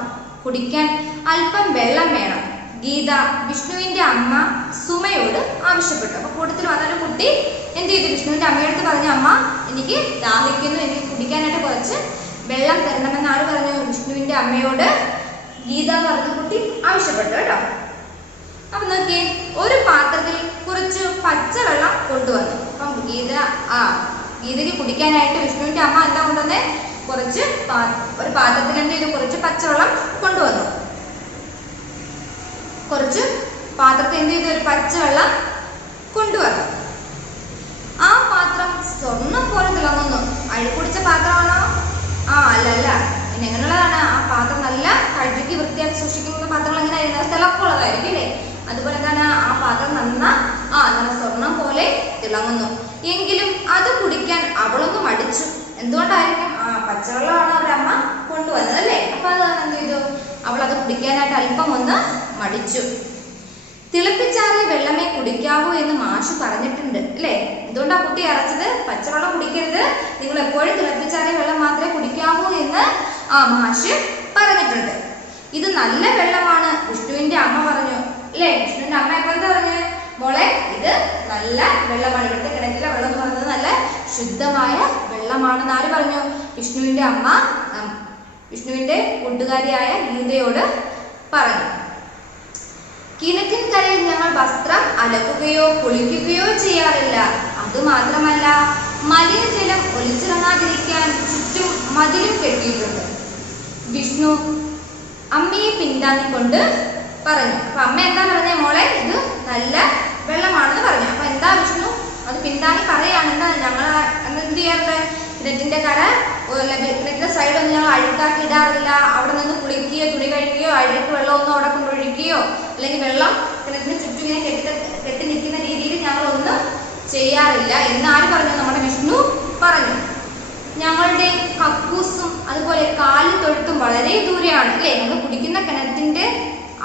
കുടിക്കാൻ അല്പം വെള്ളം വേണം, ഗീത വിഷ്ണുവിന്റെ അമ്മ സുമയോട് ആവശ്യപ്പെട്ടു. അപ്പൊ കൂട്ടത്തിൽ വന്നൊരു കുട്ടി എന്ത് ചെയ്തു? വിഷ്ണുവിന്റെ അമ്മയോട് പറഞ്ഞു, അമ്മ എനിക്ക് ദാഹിക്കുന്നു, എനിക്ക് കുടിക്കാനായിട്ട് കുറച്ച് വെള്ളം തരണമെന്ന് ആര് പറഞ്ഞു? വിഷ്ണുവിന്റെ അമ്മയോട് ഗീത എന്ന് പറഞ്ഞ കുട്ടി ആവശ്യപ്പെട്ടു കേട്ടോ. അപ്പൊ നോക്കി, ഒരു പാത്രത്തിൽ കുറച്ച് പച്ചവെള്ളം കൊണ്ടുവന്നു. അപ്പം ഗീതയ്ക്ക് കുടിക്കാനായിട്ട് വിഷ്ണുവിന്റെ അമ്മ എന്താ കൊണ്ടുവന്നേ? ഒരു പാത്രത്തിൽ എന്ത് ചെയ്തു? കുറച്ച് പച്ചവെള്ളം കൊണ്ടുവന്നു. കുറച്ച് പാത്രത്തിൽ എന്ത് ചെയ്തു? ഒരു പച്ചവെള്ളം കൊണ്ടുവന്നു. ആ പാത്രം സ്വർണ്ണം പോലെ തിളങ്ങുന്നു. അഴുക്കുടിച്ച പാത്രമാണോ? അല്ലല്ല. പിന്നെ എങ്ങനെയുള്ളതാണ്? ആ പാത്രം നല്ല കഴുകി വൃത്തിയാക്കി സൂക്ഷിക്കുന്ന പാത്രങ്ങൾ എങ്ങനെയായിരുന്നു? തിളക്കമുള്ളതായിരിക്കും അല്ലേ. അതുപോലെ എന്താണ്? ആ പാത്രം നല്ല സ്വർണം പോലെ തിളങ്ങുന്നു. എങ്കിലും അത് കുടിക്കാൻ അവളൊന്ന് മടിച്ചു. എന്തുകൊണ്ടായിരിക്കും? പച്ചവെള്ളമാണ് അവരുടെ അമ്മ കൊണ്ടുവന്നത് അല്ലേ. അപ്പൊ അത് എന്ത് ചെയ്തു? അവൾ അത് കുടിക്കാനായിട്ട് അല്പം ഒന്ന് മടിച്ചു. തിളപ്പിച്ചാറിയ വെള്ളമേ കുടിക്കാവൂ എന്ന് മാഷ് പറഞ്ഞിട്ടുണ്ട് അല്ലേ. എന്തുകൊണ്ടാ കുട്ടി അറച്ചത്? പച്ചവെള്ളം കുടിക്കരുത്, നിങ്ങൾ എപ്പോഴും തിളപ്പിച്ചാറിയ വെള്ളം മാത്രമേ കുടിക്കാവൂ എന്ന് മാഷ് പറഞ്ഞിട്ടുണ്ട്. ഇത് നല്ല വെള്ളമാണ്, വിഷ്ണുവിന്റെ അമ്മ പറഞ്ഞു അല്ലേ. വിഷ്ണുവിന്റെ അമ്മ എപ്പോൾ എന്താ പറഞ്ഞു? മോളെ, ഇത് നല്ല വെള്ളമാണ്, ഇവിടുത്തെ കിണറ്റിലെ വെള്ളം എന്ന് പറയുന്നത് നല്ല ശുദ്ധമായ വെള്ളമാണെന്ന് ആര് പറഞ്ഞു? വിഷ്ണുവിന്റെ അമ്മ വിഷ്ണുവിന്റെ കൂട്ടുകാരിയായ ഗീതയോട് പറഞ്ഞു. കിണറ്റിൻ കരയിൽ ഞങ്ങൾ വസ്ത്രം അലക്കുകയോ കുളിക്കുകയോ ചെയ്യാറില്ല. അതുമാത്രമല്ല, മലിനജലം ഒലിച്ചിറങ്ങാതിരിക്കാൻ ചുറ്റും മതിലും കെട്ടിയിട്ടുണ്ട്. വിഷ്ണു അമ്മയെ പിന്താങ്ങിക്കൊണ്ട് പറഞ്ഞു. അപ്പൊ അമ്മ എന്താ പറഞ്ഞേ? മോളെ, ഇത് നല്ല വെള്ളമാണെന്ന് പറഞ്ഞു. അപ്പൊ എന്താ വിഷ്ണു അത് പിന്താങ്ങി പറയാണ്? എന്താ ഞങ്ങൾ എന്ത് ചെയ്യാറുണ്ട്? കിണറ്റിന്റെ കര കിണറ്റിന്റെ സൈഡൊന്നും ഞങ്ങൾ അഴുക്കാക്കി ഇടാറില്ല. അവിടെ നിന്ന് കുളിക്കുകയോ തുണി കഴുകുകയോ അഴുക്ക് വെള്ളമൊന്നും അവിടെ കൊണ്ടൊഴിക്കുകയോ അല്ലെങ്കിൽ വെള്ളം കിണറ്റിന് ചുറ്റും ഇങ്ങനെ കെട്ടി നിൽക്കുന്ന രീതിയിൽ ഞങ്ങളൊന്നും ചെയ്യാറില്ല എന്ന് ആര് പറഞ്ഞു? നമ്മുടെ വിഷ്ണു പറഞ്ഞു. ഞങ്ങളുടെ കക്കൂസും അതുപോലെ കാലി തൊഴുത്തും വളരെ ദൂരെയാണ് അല്ലേ? നമ്മൾ കുടിക്കുന്ന കിണറ്റിന്റെ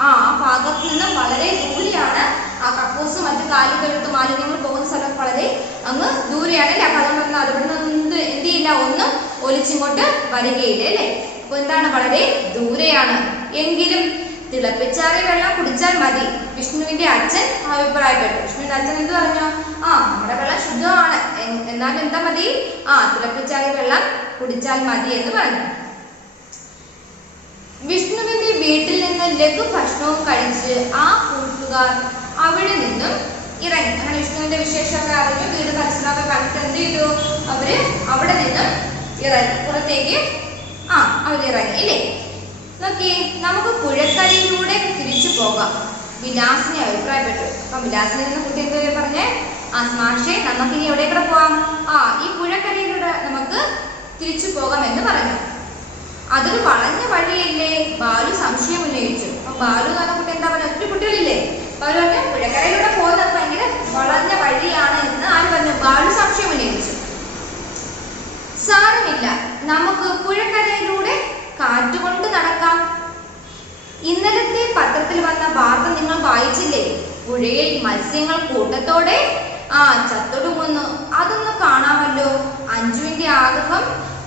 ആ ഭാഗത്ത് നിന്ന് വളരെ ദൂരെയാണ് ആ കക്കൂസും മറ്റു കാലി തൊഴുത്തും മാലിന്യങ്ങൾ പോകുന്ന സ്ഥലം വളരെ അങ്ങ് ദൂരെയാണ് അല്ലേ? അപ്പൊ അതുകൊണ്ട് അതുകൊണ്ട് എന്ത് ചെയ്യില്ല, ഒന്നും ഒലിച്ചിങ്ങോട്ട് വരികയില്ല അല്ലേ? അപ്പൊ എന്താണ്, വളരെ ദൂരെയാണ്. എങ്കിലും തിളപ്പിച്ചാറിയ വെള്ളം കുടിച്ചാൽ മതി. വിഷ്ണുവിന്റെ അച്ഛൻ അഭിപ്രായപ്പെട്ടു. വിഷ്ണുവിന്റെ അച്ഛൻ എന്ത് പറഞ്ഞു? നമ്മുടെ വെള്ളം ശുദ്ധമാണ്, എന്നാലും എന്താ മതി? തിളപ്പിച്ചാറിയ വെള്ളം കുടിച്ചാൽ മതി എന്ന് പറഞ്ഞു. വിഷ്ണുവിന്റെ വീട്ടിൽ നിന്ന് ലഘു ഭക്ഷണവും കഴിച്ച് ആ കൂട്ടുകാർ അവിടെ നിന്നും ഇറങ്ങി. അങ്ങനെ വിഷ്ണുവിന്റെ വിശേഷമൊക്കെ അറിഞ്ഞു, വീട് പരിസരമൊക്കെ കണ്ടിട്ട് എന്ത് ചെയ്തു? അവര് അവിടെ നിന്നും ഇറങ്ങി, പുറത്തേക്ക് അവരിറങ്ങി ഇല്ലേ? നോക്കി, നമുക്ക് പുഴക്കരയിലൂടെ തിരിച്ചു പോകാം, വിലാസിനെ അഭിപ്രായപ്പെട്ടു. അപ്പൊ വിലാസിനെ നിന്ന് കുട്ടി എന്ത് പറഞ്ഞേ? മാഷേ, നമുക്കിനി എവിടേക്കൂടെ പോവാം? ഈ പുഴക്കരയിലൂടെ നമുക്ക് തിരിച്ചു പോകാം എന്ന് പറഞ്ഞു. അതൊരു വളഞ്ഞ വഴിയല്ലേ? ബാലു സംശയം ഉന്നയിച്ചു. അപ്പൊ ബാലു എന്ന കുട്ടി എന്താ പറയുക? ഒത്തിരി കുട്ടികളില്ലേ? ബാലു പറഞ്ഞു പുഴക്കരയിലൂടെ പോകുന്നത് ഭയങ്കര വളഞ്ഞ വഴിയാണ് എന്ന് ആര് പറഞ്ഞു? ബാലു സംശയം ഉന്നയിച്ചു. സാരമില്ല, നമുക്ക് പുഴക്കരയിലൂടെ കാറ്റുകൊണ്ട് നടക്കാം. ഇന്നലത്തെ പത്രത്തിൽ വന്ന വാർത്ത നിങ്ങൾ വായിച്ചില്ലേ? പുഴയിൽ മത്സ്യങ്ങൾ കൂട്ടത്തോടെ ചത്തൊടുങ്ങുന്നു. അതൊന്ന് കാണാമല്ലോ. അഞ്ജുവിന്റെ ആഗ്രഹം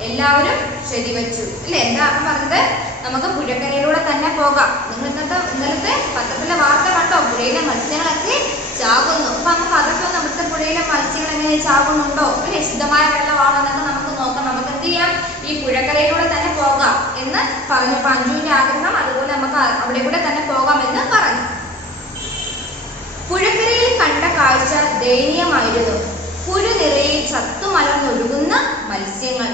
എല്ലാവരും ശരിവച്ചു അല്ലെ? എന്താ അർത്ഥം പറഞ്ഞത്? നമുക്ക് പുഴക്കരയിലൂടെ തന്നെ പോകാം. നിങ്ങൾ ഇന്നലത്തെ പത്രത്തിലെ വാർത്ത കണ്ടോ? പുഴയിലെ മത്സ്യങ്ങളൊക്കെ ചാകുന്നു. അപ്പൊ നമുക്ക് അതൊക്കെ നമ്മുടെ പുഴയിലെ മത്സ്യങ്ങൾ എങ്ങനെ ചാകുന്നുണ്ടോ അല്ലെ? ശുദ്ധമായ വെള്ളമാണോ എന്നൊക്കെ നമുക്ക് നോക്കാം. നമുക്ക് എന്ത് ചെയ്യാം? ഈ പുഴക്കരയിലൂടെ തന്നെ പോകാം എന്ന് പറഞ്ഞു. അപ്പൊ അഞ്ജുവിന്റെ ആഗ്രഹം അതുപോലെ നമുക്ക് അവിടെ കൂടെ തന്നെ പോകാം എന്ന് പറഞ്ഞു. പുഴക്കരയിൽ കണ്ട കാഴ്ച ദയനീയമായിരുന്നു. പുഴ നിറയെ ചത്തുമലർന്നൊഴുകുന്ന മത്സ്യങ്ങൾ.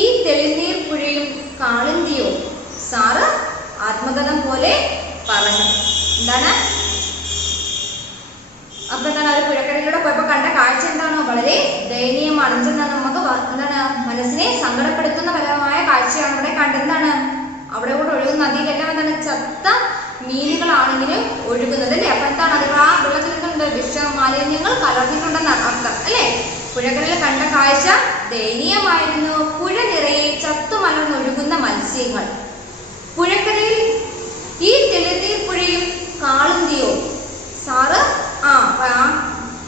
ഈ തെളിനീർ പുഴയും കാളിന്തിയോ? സാറ് ആത്മകഥം പോലെ പറഞ്ഞു. എന്താണ്? അപ്പൊ എന്താണ്, ഒരു പുഴക്കരയിലൂടെ പോയപ്പോ കണ്ട കാഴ്ച എന്താണോ? വളരെ ദയനീയമാണ്. നമുക്ക് എന്താണ്, മനസ്സിനെ സങ്കടപ്പെടുത്തുന്ന പരമായ കാഴ്ചയാണ് അവിടെ കണ്ടെന്താണ്? അവിടെ കൂടെ ഒഴുകുന്ന നദിയിലെല്ലാം എന്താണ്? ചത്ത മീനുകളാണെങ്കിലും ഒഴുകുന്നത് അല്ലേ? അപ്പൊ എന്താണ്, അത് ആ വെള്ളത്തിൽ നിന്നുണ്ട് വിഷ മാലിന്യങ്ങൾ കലർന്നിട്ടുണ്ടെന്ന് അർത്ഥം അല്ലേ? പുഴകളിൽ കണ്ട കാഴ്ച ദയനീയമായിരുന്നു. പുഴ നിറയെ ചത്തുമലർന്നൊഴുകുന്ന മത്സ്യങ്ങൾ. പുഴക്കരയിൽ ഈ തെളിനീർ പുഴയും കാളിന്തിയോ? സാറ്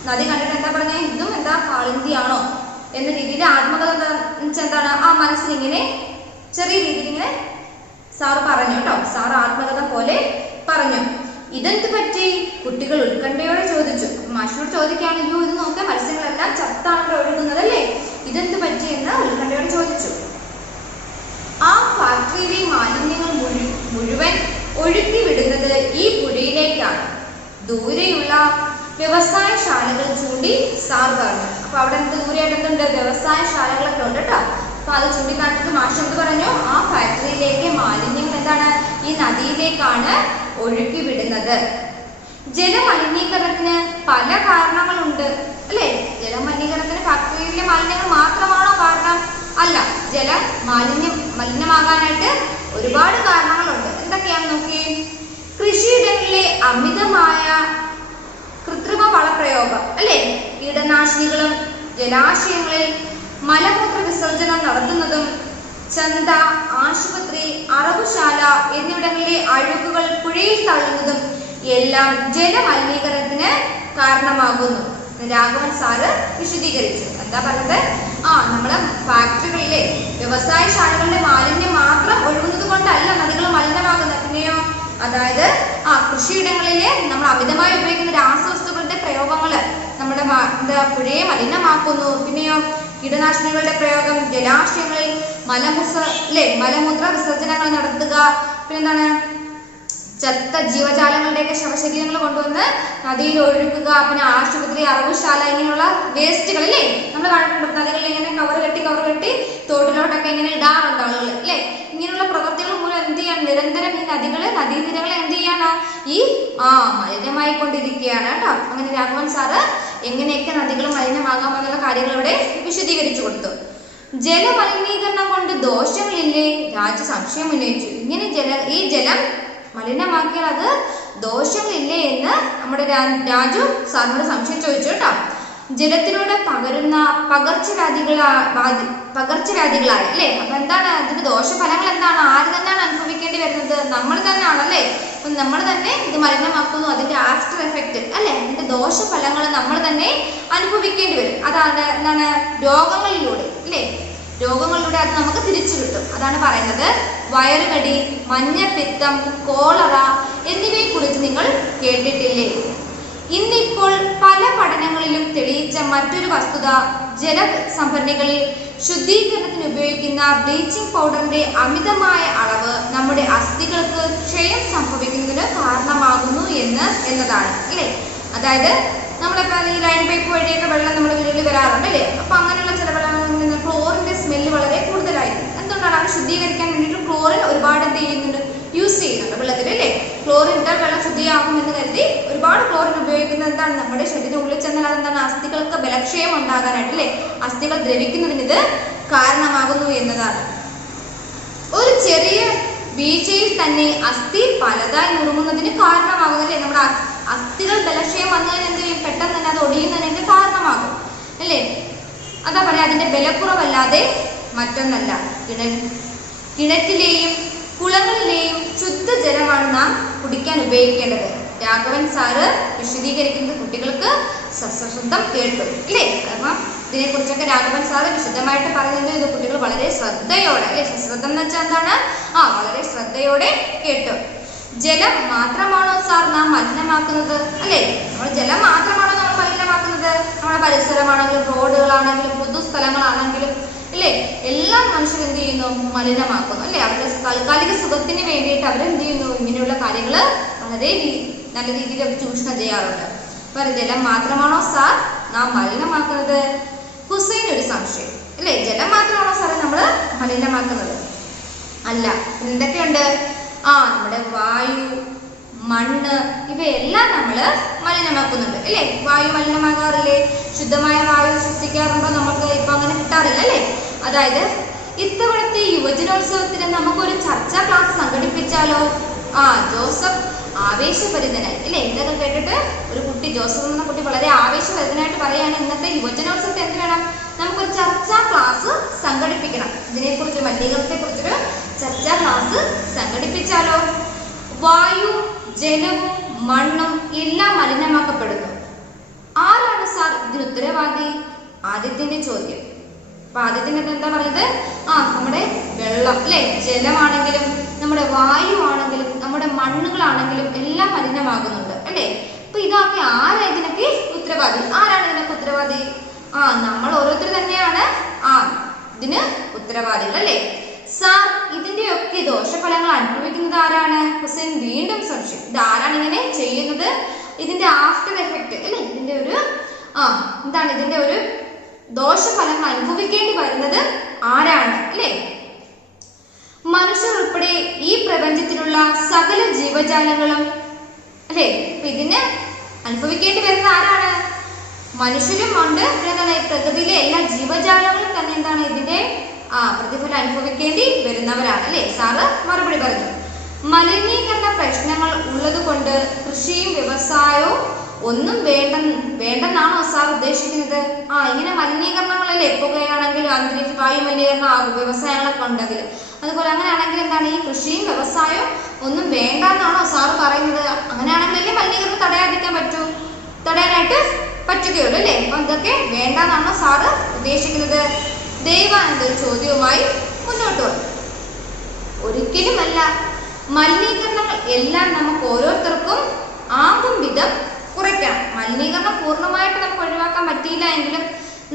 നദി കണ്ടിട്ട് എന്താ പറഞ്ഞേ? ഇതും എന്താ കാളിന്തിയാണോ എന്ന രീതിയിൽ ആത്മകഥ എന്താണ് മനസ്സിലിങ്ങനെ ചെറിയ രീതിയിൽ ഇങ്ങനെ സാറ് പറഞ്ഞു കേട്ടോ. സാറ് ആത്മകഥ പോലെ പറഞ്ഞു. ഇതെന്ത് പറ്റി? കുട്ടികൾ ഉത്കണ്ഠയോടെ ചോദിച്ചു. മാഷിനോട് ചോദിക്കുകയാണ്, അയ്യോ ഇത് നോക്കാൻ മത്സ്യങ്ങളെല്ലാം ചത്താണ് ഒഴുകുന്നത് അല്ലേ? ഇതെന്ത് പറ്റി എന്ന് ഉത്കണ്ഠയോടെ ചോദിച്ചു. ആ ഫാക്ടറിയിലെ മാലിന്യങ്ങൾ മുഴുവൻ ഒഴുക്കി വിടുന്നത് ഈ പുഴയിലേക്കാണ്. ദൂരെയുള്ള വ്യവസായശാലകൾ ചൂണ്ടി സാർ പറഞ്ഞു. അപ്പൊ അവിടെ ദൂരെയായിട്ട് എന്തുണ്ട്? വ്യവസായശാലകളൊക്കെ ഉണ്ട് കേട്ടോ. അപ്പൊ അത് ചൂണ്ടിക്കാണിച്ചിട്ട് മാഷ് എന്ത് പറഞ്ഞു? ആ ഫാക്ടറിയിലേക്ക് മാലിന്യങ്ങൾ എന്താണ്? ഈ നദിയിലേക്കാണ് ഒഴുക്കി വിടുന്നത്. ജലമലിനീകരണത്തിന് പല കാരണങ്ങളുണ്ട് അല്ലേ? ജലമലിനീകരണത്തിന് ഫാക്ടറിയിലെ മാലിന്യങ്ങൾ മാത്രമാണോ കാരണം? അല്ല, ജലം മലിനമാകാനായിട്ട് ഒരുപാട് കാരണങ്ങളുണ്ട്. എന്തൊക്കെയാണെന്ന് നോക്കിയേ. കൃഷിയിടങ്ങളിലെ അമിതമായ കൃത്രിമ വളപ്രയോഗം അല്ലേ? കീടനാശിനികളും ജലാശയങ്ങളിൽ മലമൂത്ര വിസർജനം നടത്തുന്നതും ചന്ത, ആശുപത്രി, അറവുശാല എന്നിവിടങ്ങളിലെ അഴുക്കുകൾ പുഴയിൽ തള്ളുന്നതും എല്ലാം ജലമലിനീകരണത്തിന് കാരണമാകുന്നു. രാഘവൻ സാറ് വിശദീകരിച്ചു. എന്താ പറഞ്ഞത്? നമ്മളെ ഫാക്ടറികളിലെ വ്യവസായശാലകളുടെ മാലിന്യം മാത്രം ഒഴുകുന്നത് കൊണ്ടല്ല നദികൾ മലിനമാകുന്നത്. പിന്നെയോ അതായത് കൃഷിയിടങ്ങളിലെ നമ്മൾ അമിതമായി ഉപയോഗിക്കുന്ന രാസവസ്തുക്കളുടെ പ്രയോഗങ്ങള് നമ്മുടെ പുഴയെ മലിനമാക്കുന്നു. പിന്നെയോ കീടനാശിനികളുടെ പ്രയോഗം, ജലാശയങ്ങളിൽ മലമൂത്ര വിസർജനങ്ങൾ നടത്തുക, പിന്നെന്താണ് ചത്ത ജീവജാലങ്ങളുടെയൊക്കെ ശവശരീരങ്ങൾ കൊണ്ടുവന്ന് നദിയിൽ ഒഴുകുക, പിന്നെ ആശുപത്രി, അറവുശാല, ഇങ്ങനെയുള്ള വേസ്റ്റുകൾ അല്ലേ നമ്മൾ കണ്ടിട്ടുണ്ട്. നദികളിൽ ഇങ്ങനെ കവർ കെട്ടി തോട്ടിലോട്ടൊക്കെ ഇങ്ങനെ ഇടാറുണ്ട് ആളുകൾ അല്ലേ. ഇങ്ങനെയുള്ള പ്രവൃത്തികൾ മൂലം എന്ത് ചെയ്യാൻ നിരന്തരം ഈ നദീതീരങ്ങൾ എന്ത് ചെയ്യാനാ ഈ മലിനമായിക്കൊണ്ടിരിക്കുകയാണ് കേട്ടോ. അങ്ങനെ രാഘവൻ സാറ് എങ്ങനെയൊക്കെ നദികൾ മലിനമാകാമെന്നുള്ള കാര്യങ്ങൾ ഇവിടെ വിശദീകരിച്ചു കൊടുത്തു. ജലമലിനീകരണം കൊണ്ട് ദോഷങ്ങളില്ലേ? രാജു സംശയം ഉന്നയിച്ചു. ഇങ്ങനെ ഈ ജലം മലിനമാക്കിയാൽ അത് ദോഷങ്ങളില്ലേ എന്ന് നമ്മുടെ രാജു സാറിനോട് സംശയം ചോദിച്ചു കേട്ടോ. ജലത്തിലൂടെ പകരുന്ന പകർച്ചവ്യാധികളായി അല്ലേ. അപ്പൊ എന്താണ് അതിന്റെ ദോഷഫലങ്ങൾ? എന്താണ്? ആര് തന്നെയാണ് അനുഭവിക്കേണ്ടി വരുന്നത്? നമ്മൾ തന്നെയാണല്ലേ. അപ്പൊ നമ്മൾ തന്നെ ഇത് മലിനമാക്കുന്നു. അതിന്റെ ആഫ്റ്റർ എഫക്റ്റ് അല്ലെ, അതിന്റെ ദോഷഫലങ്ങൾ നമ്മൾ തന്നെ അനുഭവിക്കേണ്ടി വരും. അതാണ് എന്താണ്? രോഗങ്ങളിലൂടെ അല്ലേ. രോഗങ്ങളിലൂടെ അത് നമുക്ക് തിരിച്ചു കിട്ടും. അതാണ് പറയുന്നത്. വയറുകടി, മഞ്ഞപ്പിത്തം, കോളറ എന്നിവയെ കുറിച്ച് നിങ്ങൾ കേട്ടിട്ടില്ലേ? ഇന്നിപ്പോൾ പല പഠനങ്ങളിലും തെളിയിച്ച മറ്റൊരു വസ്തുത, ജലസംഭരണികളിൽ ശുദ്ധീകരണത്തിന് ഉപയോഗിക്കുന്ന ബ്ലീച്ചിങ് പൗഡറിന്റെ അമിതമായ അളവ് നമ്മുടെ അസ്ഥികൾക്ക് ക്ഷയം സംഭവിക്കുന്നതിന് കാരണമാകുന്നു എന്നതാണ് അല്ലേ. അതായത് നമ്മളിപ്പോൾ ഈ ലൈൻ പൈപ്പ് വഴിയൊക്കെ വെള്ളം നമ്മുടെ വീടുകളിൽ വരാറുണ്ട് അല്ലേ. അപ്പൊ അങ്ങനെയുള്ള ചില വെള്ളങ്ങളിൽ നിന്ന് ക്ലോറിന്റെ സ്മെല്ല് വളരെ കൂടുതലായിരിക്കും. എന്തുകൊണ്ടാണ്? അത് ശുദ്ധീകരിക്കാൻ വേണ്ടിയിട്ട് ക്ലോറിൻ ഒരുപാട് എന്ത് ചെയ്യുന്നുണ്ട്? യൂസ് ചെയ്യുന്നുണ്ട് വെള്ളത്തിൽ അല്ലേ. ക്ലോറിൻ ഇട്ടാൽ വെള്ളം ശുദ്ധിയാകുമെന്ന് കരുതി ഒരുപാട് ക്ലോറിൻ ഉപയോഗിക്കുന്നത് എന്താണ്? നമ്മുടെ ശരീരത്തിന് ഉള്ളിൽ ചെന്നാൽ അതെന്താണ്? അസ്ഥികൾക്ക് ബലക്ഷയം ഉണ്ടാകാനായിട്ട് അല്ലേ, അസ്ഥികൾ ദ്രവിക്കുന്നതിന് ഇത് കാരണമാകുന്നു എന്നതാണ്. ഒരു ചെറിയ വീഴ്ചയിൽ തന്നെ അസ്ഥി പലതായി നുറുങ്ങുന്നതിന് കാരണമാകുന്നു അല്ലേ. നമ്മുടെ അസ്ഥികൾ ബലക്ഷയം വന്നതിന് എന്ത് ചെയ്യും? പെട്ടെന്ന് തന്നെ അത് ഒടിയുന്നതിന് കാരണമാകും അല്ലേ. അതാ പറയാ, അതിന്റെ ബലക്കുറവല്ലാതെ മറ്റൊന്നല്ല. കിണറ്റിലെയും കുളങ്ങളിലെയും ശുദ്ധജലമാണ് നാം കുടിക്കാൻ ഉപയോഗിക്കേണ്ടത്. രാഘവൻ സാറ് വിശദീകരിക്കുന്നത് കുട്ടികൾക്ക് സശ്രദ്ധം കേട്ടു അല്ലേ. കാരണം ഇതിനെക്കുറിച്ചൊക്കെ രാഘവൻ സാറ് വിശദമായിട്ട് പറയുന്നത് ഇത് കുട്ടികൾ വളരെ ശ്രദ്ധയോടെ അല്ലെ. സശ്രദ്ധം എന്ന് വെച്ചാൽ എന്താണ്? വളരെ ശ്രദ്ധയോടെ കേട്ടു. ജലം മാത്രമാണോ സാർ നാം മലിനമാക്കുന്നത് അല്ലേ? നമ്മൾ ജലം മാത്രമാണോ നമ്മൾ മലിനമാക്കുന്നത്? നമ്മുടെ പരിസരമാണെങ്കിലും റോഡുകളാണെങ്കിലും പൊതുസ്ഥലങ്ങളാണെങ്കിലും അല്ലേ, എല്ലാം മനുഷ്യർ എന്ത് ചെയ്യുന്നു? മലിനമാക്കുന്നു അല്ലെ. അവരുടെ താൽക്കാലിക സുഖത്തിന് വേണ്ടിയിട്ട് അവരെന്ത് ചെയ്യുന്നു? ഇങ്ങനെയുള്ള കാര്യങ്ങൾ വളരെ നല്ല രീതിയിൽ അവർ ചൂഷണം ചെയ്യാറുണ്ട്. അപ്പൊ ജലം മാത്രമാണോ സാർ നാം മലിനമാക്കുന്നത്? ഹുസൈൻ ഒരു സംശയം അല്ലേ. ജലം മാത്രമാണോ സാറേ നമ്മൾ മലിനമാക്കുന്നത്? അല്ല, എന്തൊക്കെയുണ്ട്? നമ്മുടെ വായു, മണ്ണ്, ഇവയെല്ലാം നമ്മൾ മലിനമാക്കുന്നുണ്ട് അല്ലേ. വായു മലിനമാകാറില്ലേ? ശുദ്ധമായ വായു ശ്വസിക്കാറുണ്ടോ? നമുക്ക് ഇപ്പൊ അങ്ങനെ കിട്ടാറില്ല അല്ലേ. അതായത് ഇത്തവണത്തെ യുവജനോത്സവത്തിന് നമുക്കൊരു ചർച്ചാ ക്ലാസ് സംഘടിപ്പിച്ചാലോ? ജോസഫ് ആവേശഭരിതനായി അല്ലേ. ഇതൊക്കെ കേട്ടിട്ട് ഒരു കുട്ടി, ജോസഫ് എന്ന കുട്ടി വളരെ ആവേശഭരിതനായിട്ട് പറയാണ്, ഇന്നത്തെ യുവജനോത്സവത്തിൽ എന്ത് വേണം? നമുക്കൊരു ചർച്ചാ ക്ലാസ് സംഘടിപ്പിക്കണം. ഇതിനെക്കുറിച്ച്, മലിനീകരണത്തെ കുറിച്ചൊരു ചർച്ചാ ക്ലാസ് സംഘടിപ്പിച്ചാലോ? വായു, ജലവും മണ്ണും എല്ലാം മലിനമാക്കപ്പെടുന്നു. ആരാണ് സാർ ഇതിന് ഉത്തരവാദി? ആദ്യത്തിന്റെ ചോദ്യം. അപ്പൊ ആദ്യത്തിന്റെ എന്താ പറയുന്നത്? നമ്മുടെ വെള്ളം അല്ലെ, ജലമാണെങ്കിലും നമ്മുടെ വായു ആണെങ്കിലും നമ്മുടെ മണ്ണുകളാണെങ്കിലും എല്ലാം മലിനമാകുന്നുണ്ട് അല്ലെ. അപ്പൊ ഇതൊക്കെ ആരാ ഇതിനൊക്കെ ഉത്തരവാദി? ആരാണ് ഇതിനൊക്കെ ഉത്തരവാദി? നമ്മൾ ഓരോരുത്തർ തന്നെയാണ് ഇതിന് ഉത്തരവാദികൾ അല്ലെ. സാർ, ഇതിന്റെയൊക്കെ ദോഷഫലങ്ങൾ അനുഭവിക്കുന്നത് ആരാണ്? ഹുസൈൻ വീണ്ടും സംശയം. ഇത് ആരാണ് ഇങ്ങനെ ചെയ്യുന്നത്? ഇതിന്റെ ആഫ്റ്റർ എഫക്റ്റ് അല്ലെ, ഇതിന്റെ ഒരു എന്താണ്? ഇതിന്റെ ഒരു ദോഷഫലങ്ങൾ അനുഭവിക്കേണ്ടി വരുന്നത് ആരാണ് അല്ലെ? മനുഷ്യർ ഉൾപ്പെടെ ഈ പ്രപഞ്ചത്തിലുള്ള സകല ജീവജാലങ്ങളും അല്ലെ. അപ്പൊ ഇതിന് അനുഭവിക്കേണ്ടി വരുന്ന ആരാണ്? മനുഷ്യരും ഉണ്ട്, പ്രകൃതിയിലെ എല്ലാ ജീവജാലങ്ങളും തന്നെ എന്താണ്? ഇതിന്റെ പ്രതിഫലം അനുഭവിക്കേണ്ടി വരുന്നവരാണ് അല്ലെ. സാറ് മറുപടി പറഞ്ഞു. മലിനീകരണ പ്രശ്നങ്ങൾ ഉള്ളത് കൊണ്ട് കൃഷിയും വ്യവസായവും ഒന്നും വേണ്ടെന്നാണോ സാർ ഉദ്ദേശിക്കുന്നത്? ഇങ്ങനെ മലിനീകരണങ്ങളല്ലേ, പുകയാണെങ്കിലും അന്തരീക്ഷ വായു മലിനീകരണം ആകും, വ്യവസായങ്ങളൊക്കെ ഉണ്ടെങ്കിലും. അതുപോലെ അങ്ങനെയാണെങ്കിൽ എന്താണ്? ഈ കൃഷിയും വ്യവസായവും ഒന്നും വേണ്ടെന്നാണോ സാറ് പറയുന്നത്? അങ്ങനെയാണെങ്കിലല്ലേ മലിനീകരണം തടയാനായിട്ട് പറ്റുകയുള്ളൂ അല്ലേ. അപ്പൊ ഇതൊക്കെ വേണ്ടെന്നാണോ സാറ് ഉദ്ദേശിക്കുന്നത്? ദേവാനന്ദ ഒരു ചോദ്യവുമായി മുന്നോട്ട് വന്നു. ഒരിക്കലുമല്ല. മലിനീകരണങ്ങൾ എല്ലാം നമുക്ക് ഓരോരുത്തർക്കും ആകും വിധം കുറയ്ക്കണം. മലിനീകരണം പൂർണ്ണമായിട്ട് നമുക്ക് ഒഴിവാക്കാൻ പറ്റിയില്ല എങ്കിലും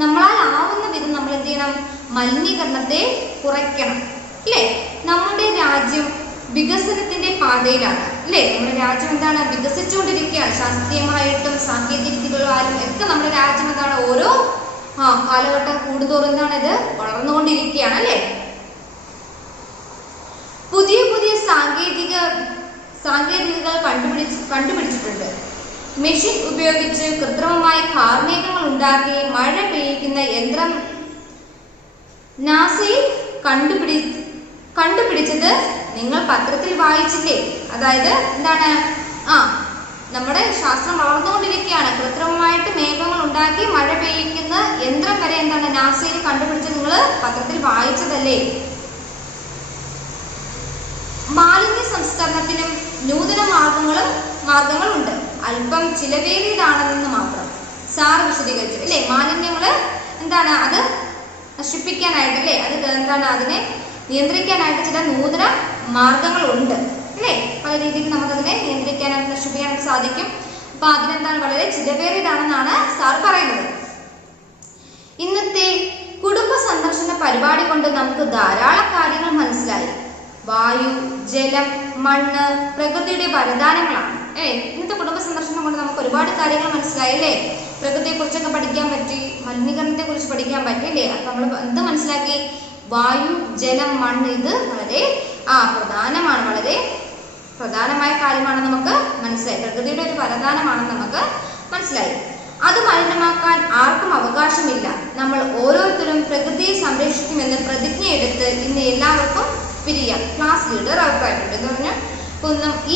നമ്മളാൽ ആവുന്ന വിധം നമ്മൾ എന്ത് ചെയ്യണം? മലിനീകരണത്തെ കുറയ്ക്കണം അല്ലേ. നമ്മുടെ രാജ്യം വികസനത്തിന്റെ പാതയിലാണ് അല്ലേ? നമ്മുടെ രാജ്യം എന്താണ്? വികസിച്ചുകൊണ്ടിരിക്കുകയാണ്. ശാസ്ത്രീയമായിട്ടും സാങ്കേതിക വിദ്യകളാലും ഒക്കെ നമ്മുടെ രാജ്യം എന്താണ്? ഓരോ കാലഘട്ടം കൂടുന്തോറും എന്താണ് ഇത് വളർന്നുകൊണ്ടിരിക്കുകയാണ് അല്ലേ? പുതിയ പുതിയ സാങ്കേതികതകൾ കണ്ടുപിടിച്ചിട്ടുണ്ട്. മെഷീൻ ഉപയോഗിച്ച് കൃത്രിമമായ കാർമേഘങ്ങൾ ഉണ്ടാക്കി മഴ പെയ്യിക്കുന്ന യന്ത്രം നാസയിൽ കണ്ടുപിടിച്ചത് നിങ്ങൾ പത്രത്തിൽ വായിച്ചില്ലേ? അതായത് എന്താണ്? നമ്മുടെ ശാസ്ത്രം വളർന്നുകൊണ്ടിരിക്കുകയാണ്. കൃത്രിമമായിട്ട് മേഘങ്ങൾ ഉണ്ടാക്കി മഴ പെയ്യിക്കുന്ന യന്ത്രം വരെ എന്താണ് നാസയിൽ കണ്ടുപിടിച്ചത് നിങ്ങൾ പത്രത്തിൽ വായിച്ചതല്ലേ? മാലിന്യ സംസ്കരണത്തിനും നൂതന മാർഗങ്ങളുണ്ട്. അല്പം ചിലവേറിയതാണെന്ന് മാത്രം സാർ വിശദീകരിച്ചു അല്ലേ? മാലിന്യങ്ങള് എന്താണ്? അത് നശിപ്പിക്കാനായിട്ട് അല്ലേ? അത് എന്താണ്? അതിനെ നിയന്ത്രിക്കാനായിട്ട് ചില നൂതന മാർഗങ്ങളുണ്ട് അല്ലേ? പല രീതിയിൽ നമുക്കതിനെ നിയന്ത്രിക്കാനായിട്ട് നശിപ്പിക്കാനായിട്ട് സാധിക്കും. അപ്പൊ അതിനെന്താണ്? വളരെ ചിലവേറിയതാണെന്നാണ് സാർ പറയുന്നത്. ഇന്നത്തെ കുടുംബ സന്ദർശന പരിപാടി കൊണ്ട് നമുക്ക് ധാരാളം കാര്യങ്ങൾ മനസ്സിലായി. വായു, ജലം, മണ്ണ് പ്രകൃതിയുടെ വരദാനങ്ങളാണ്. ഇന്നത്തെ കുടുംബ സന്ദർശനം കൊണ്ട് നമുക്ക് ഒരുപാട് കാര്യങ്ങൾ മനസ്സിലായി അല്ലേ? പ്രകൃതിയെ കുറിച്ചൊക്കെ പഠിക്കാൻ പറ്റി, മലിനീകരണത്തെ കുറിച്ച് പഠിക്കാൻ പറ്റി അല്ലേ? അപ്പൊ നമ്മൾ എന്ത് മനസ്സിലാക്കി? വായു, ജലം, മണ്ണ് ഇത് വളരെ പ്രധാനമാണ്, വളരെ പ്രധാനമായ കാര്യമാണെന്ന് നമുക്ക് മനസ്സിലായി. പ്രകൃതിയുടെ ഒരു വരദാനമാണെന്ന് നമുക്ക് മനസ്സിലായി. അത് മലിനമാക്കാൻ ആർക്കും അവകാശമില്ല. നമ്മൾ ഓരോരുത്തരും പ്രകൃതിയെ സംരക്ഷിക്കുമെന്ന് പ്രതിജ്ഞയെടുത്ത് ഇന്ന് എല്ലാവർക്കും പിരിയാം. ക്ലാസ് ലീഡർ അഭിപ്രായപ്പെട്ടു എന്ന് പറഞ്ഞു.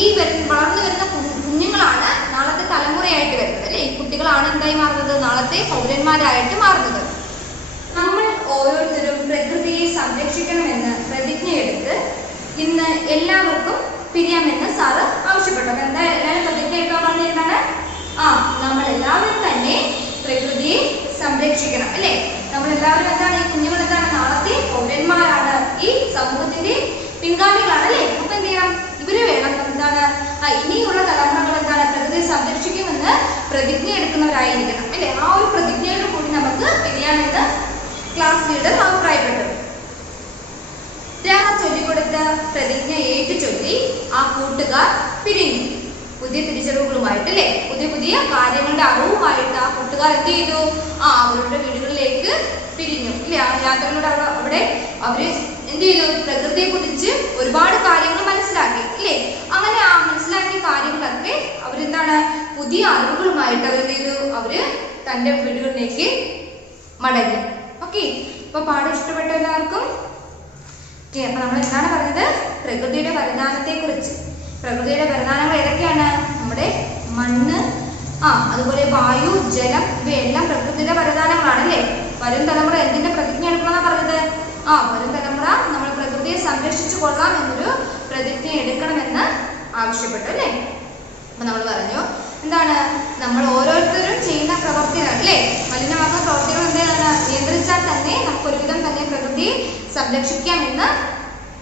ഈ വളർന്നു വരുന്ന കുഞ്ഞുങ്ങളാണ് നാളത്തെ തലമുറയായിട്ട് വരുന്നത് അല്ലെ? ഈ കുട്ടികളാണ് എന്തായി മാറുന്നത്? നാളത്തെ പൗരന്മാരായിട്ട് മാറുന്നത്. നമ്മൾ ഓരോരുത്തരും പ്രകൃതിയെ സംരക്ഷിക്കണമെന്ന് പ്രതിജ്ഞയെടുത്ത് ഇന്ന് എല്ലാവർക്കും പിരിയാമെന്ന് സാറ് ആവശ്യപ്പെട്ടു. അപ്പൊ എന്താ എല്ലാവരും പ്രതിജ്ഞ എടുക്കാൻ പറഞ്ഞിരുന്നാണ്? നമ്മൾ എല്ലാവരും തന്നെ പ്രകൃതിയെ സംരക്ഷിക്കണം അല്ലെ? നമ്മളെല്ലാവരും എന്താണ്? ഈ കുഞ്ഞുങ്ങൾ എന്താണ്? നാളത്തെ പൗരന്മാരാണ്, ഈ സമൂഹത്തിന്റെ പിൻഗാമികളാണ് അല്ലെ? അപ്പൊ എന്ത് ചെയ്യണം? ഇവര് വേണം എന്താണ്? ഇനിയുള്ള തലമുറകൾ എന്താണ്? പ്രകൃതിയെ സംരക്ഷിക്കുമെന്ന് പ്രതിജ്ഞ എടുക്കുന്നവരായിരിക്കണം അല്ലെ? ആ ഒരു പ്രതിജ്ഞയോട് കൂടി നമുക്ക് പിരിയാമെന്ന് ക്ലാസ് ലീഡർ അഭിപ്രായപ്പെട്ടു. രാമ ചൊല്ലിക്കൊടുത്ത പ്രതിജ്ഞ ഏറ്റു ചൊല്ലി ആ കൂട്ടുകാർ പിരിഞ്ഞു. പുതിയ തിരിച്ചറിവുകളുമായിട്ട് അല്ലെ? പുതിയ പുതിയ കാര്യങ്ങളുടെ അറിവുമായിട്ട് ആ കൂട്ടുകാർ എന്ത് ചെയ്തു? അവരുടെ വീടുകളിലേക്ക് പിരിഞ്ഞു ഇല്ലേ? ആ യാത്രകളുടെ അവിടെ അവര് എന്ത് ചെയ്തു? പ്രകൃതിയെ കുറിച്ച് ഒരുപാട് കാര്യങ്ങൾ മനസ്സിലാക്കി ഇല്ലേ? അങ്ങനെ ആ മനസ്സിലാക്കിയ കാര്യങ്ങളൊക്കെ അവരെന്താണ്? പുതിയ അറിവുകളുമായിട്ട് അവരെന്ത് ചെയ്തു? അവര് തന്റെ വീടുകളിലേക്ക് മടങ്ങി. ഓക്കെ, ഇപ്പൊ പാഠം ഇഷ്ടപ്പെട്ട എല്ലാവർക്കും? അപ്പൊ നമ്മൾ എന്താണ് പറഞ്ഞത്? പ്രകൃതിയുടെ വരദാനത്തെ കുറിച്ച്. പ്രകൃതിയുടെ വരദാനങ്ങൾ ഏതൊക്കെയാണ്? നമ്മുടെ മണ്ണ്, അതുപോലെ വായു, ജലം, ഇവയെല്ലാം പ്രകൃതിയുടെ വരദാനങ്ങളാണ് അല്ലേ? വരും തലമുറ എന്തിന്റെ പ്രതിജ്ഞ എടുക്കണമെന്നാണ് പറഞ്ഞത്? വരും തലമുറ നമ്മൾ പ്രകൃതിയെ സംരക്ഷിച്ചു കൊള്ളാം എന്നൊരു പ്രതിജ്ഞ എടുക്കണമെന്ന് ആവശ്യപ്പെട്ടു അല്ലേ? അപ്പൊ നമ്മൾ പറഞ്ഞു എന്താണ്? നമ്മൾ ഓരോരുത്തരും ചെയ്യുന്ന പ്രവർത്തികൾ അല്ലേ? മലിനമാക്കുന്ന പ്രവർത്തികൾ എന്താണ്? നിയന്ത്രിച്ചാൽ തന്നെ നമുക്ക് ഒരുവിധം തന്നെ പ്രകൃതിയെ സംരക്ഷിക്കാമെന്ന്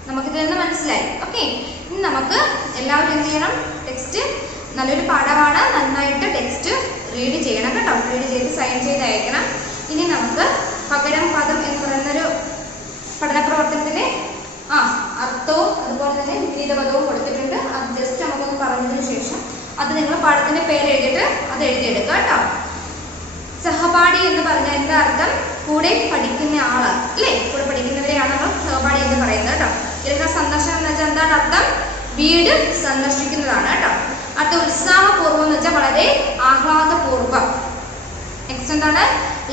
നമുക്കിതിൽ നിന്ന് മനസ്സിലായി. ഓക്കെ, ഇനി നമുക്ക് എല്ലാവരും എന്ത് ചെയ്യണം? ടെക്സ്റ്റ് നല്ലൊരു പാഠമാണ്, നന്നായിട്ട് ടെക്സ്റ്റ് റീഡ് ചെയ്യണം കേട്ടോ. റീഡ് ചെയ്ത് സൈൻ ചെയ്ത് അയക്കണം. ഇനി നമുക്ക് പകരം പദം എന്ന് പറയുന്നൊരു പഠന പ്രവർത്തനത്തിന്റെ അർത്ഥവും അതുപോലെ തന്നെ വിപരീത പദവും കൊടുത്തിട്ടുണ്ട്. അത് ജസ്റ്റ് നമുക്കൊന്ന് പറഞ്ഞതിന് ശേഷം അത് നിങ്ങൾ പാഠത്തിന്റെ പേര് എഴുതിയിട്ട് അത് എഴുതിയെടുക്കുക കേട്ടോ. സഹപാഠി എന്ന് പറഞ്ഞാൽ എന്താ അർത്ഥം? കൂടെ പഠിക്കുന്ന ആള് അല്ലേ? കൂടെ പഠിക്കുന്നവരെയാണ് നമ്മൾ സഹപാഠി എന്ന് പറയുന്നത് കേട്ടോ. ഗൃഹ സന്ദർശനം എന്ന് വെച്ചാൽ എന്താണ് അർത്ഥം? വീട് സന്ദർശിക്കുന്നതാണ് കേട്ടോ. അടുത്ത ഉത്സാഹപൂർവ്വം എന്ന് വെച്ചാൽ വളരെ ആഹ്ലാദപൂർവ്വം. നെക്സ്റ്റ് എന്താണ്?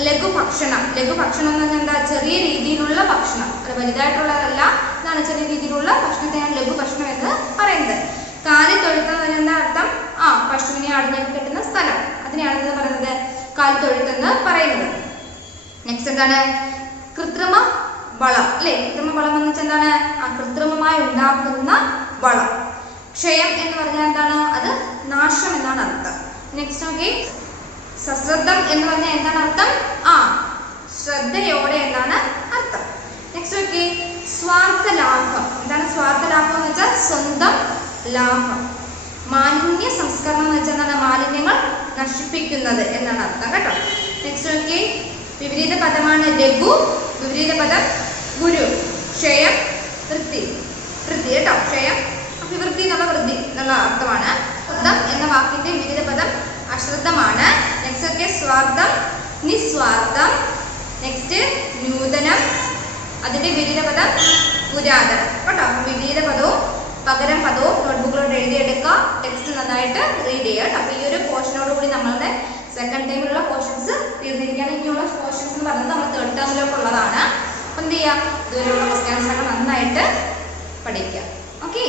ലഘുഭക്ഷണം. ലഘുഭക്ഷണം എന്ന് പറഞ്ഞാൽ എന്താ? ചെറിയ രീതിയിലുള്ള ഭക്ഷണം, അത് വലുതായിട്ടുള്ളതല്ല. ഇതാണ് ചെറിയ രീതിയിലുള്ള ഭക്ഷണത്തെയാണ് ലഘുഭക്ഷണം എന്ന് പറയുന്നത്. കാലിത്തൊഴുത്ത് എന്ന് പറഞ്ഞാൽ എന്താ അർത്ഥം? പശുവിനെ ആടിനൊക്കെ കിട്ടുന്ന സ്ഥലം, അതിനെയാണ് എന്ന് പറയുന്നത് കാലിത്തൊഴുത്ത് എന്ന് പറയുന്നത്. നെക്സ്റ്റ് എന്താണ്? കൃത്രിമ വളം അല്ലെ? കൃത്രിമ വളം എന്ന് വെച്ചാൽ എന്താണ്? കൃത്രിമമായി ഉണ്ടാക്കുന്ന വളം. ക്ഷയം എന്ന് പറഞ്ഞാൽ എന്താണ്? അത് നാശം എന്നാണ് അർത്ഥം. നെക്സ്റ്റ് നോക്കി, സശ്രദ്ധം എന്ന് പറഞ്ഞാൽ എന്താണ് അർത്ഥം? ശ്രദ്ധയോടെ എന്നാണ് അർത്ഥം. നെക്സ്റ്റ് നോക്കി, സ്വാർത്ഥ ലാഭം. എന്താണ് സ്വാർത്ഥ ലാഭം എന്ന് വെച്ചാൽ സ്വന്തം ലാഭം. മാലിന്യ സംസ്കരണം എന്ന് വെച്ചാൽ എന്താണ്? മാലിന്യങ്ങൾ നശിപ്പിക്കുന്നത് എന്നാണ് അർത്ഥം കേട്ടോ. നെക്സ്റ്റ് നോക്കി, വിപരീത പദമാണ് ലഘു, വിപരീത പദം ഗുരു. ക്ഷയം, വൃത്തി കേട്ടോ. ക്ഷയം, വിവൃത്തി എന്നുള്ള വൃദ്ധി എന്നുള്ള അർത്ഥമാണ്. ശ്രുതം എന്ന വാക്കിന്റെ വിപരീത പദം അശ്രദ്ധമാണ്. നെക്സ്റ്റ് ഒക്കെ സ്വാർത്ഥം, നിസ്വാർത്ഥം. നെക്സ്റ്റ് നൂതനം, അതിന്റെ വിപരീത പദം പുരാതനം കേട്ടോ. വിപരീത പദവും പകരം പദവും നോട്ട്ബുക്കിലോട്ട് എഴുതിയെടുക്കുക. ടെക്സ്റ്റ് നന്നായിട്ട് റീഡ് ചെയ്യുക. അപ്പോൾ ഈ ഒരു പോർഷനോട് കൂടി നമ്മളുടെ സെക്കൻഡ് ടൈമിലുള്ള പോർഷൻസ് തീർന്നിരിക്കുകയാണ്. ഇനിയുള്ള പോർഷൻസ് എന്ന് പറയുന്നത് നമ്മൾ തേർഡ് ടേമിലോട്ടുള്ളതാണ്. അപ്പം എന്ത് ചെയ്യുക, ഇതുവരെയുള്ള ക്വസ്റ്റ്യൻസ് ഒക്കെ നന്നായിട്ട് പഠിക്കുക. ഓക്കെ.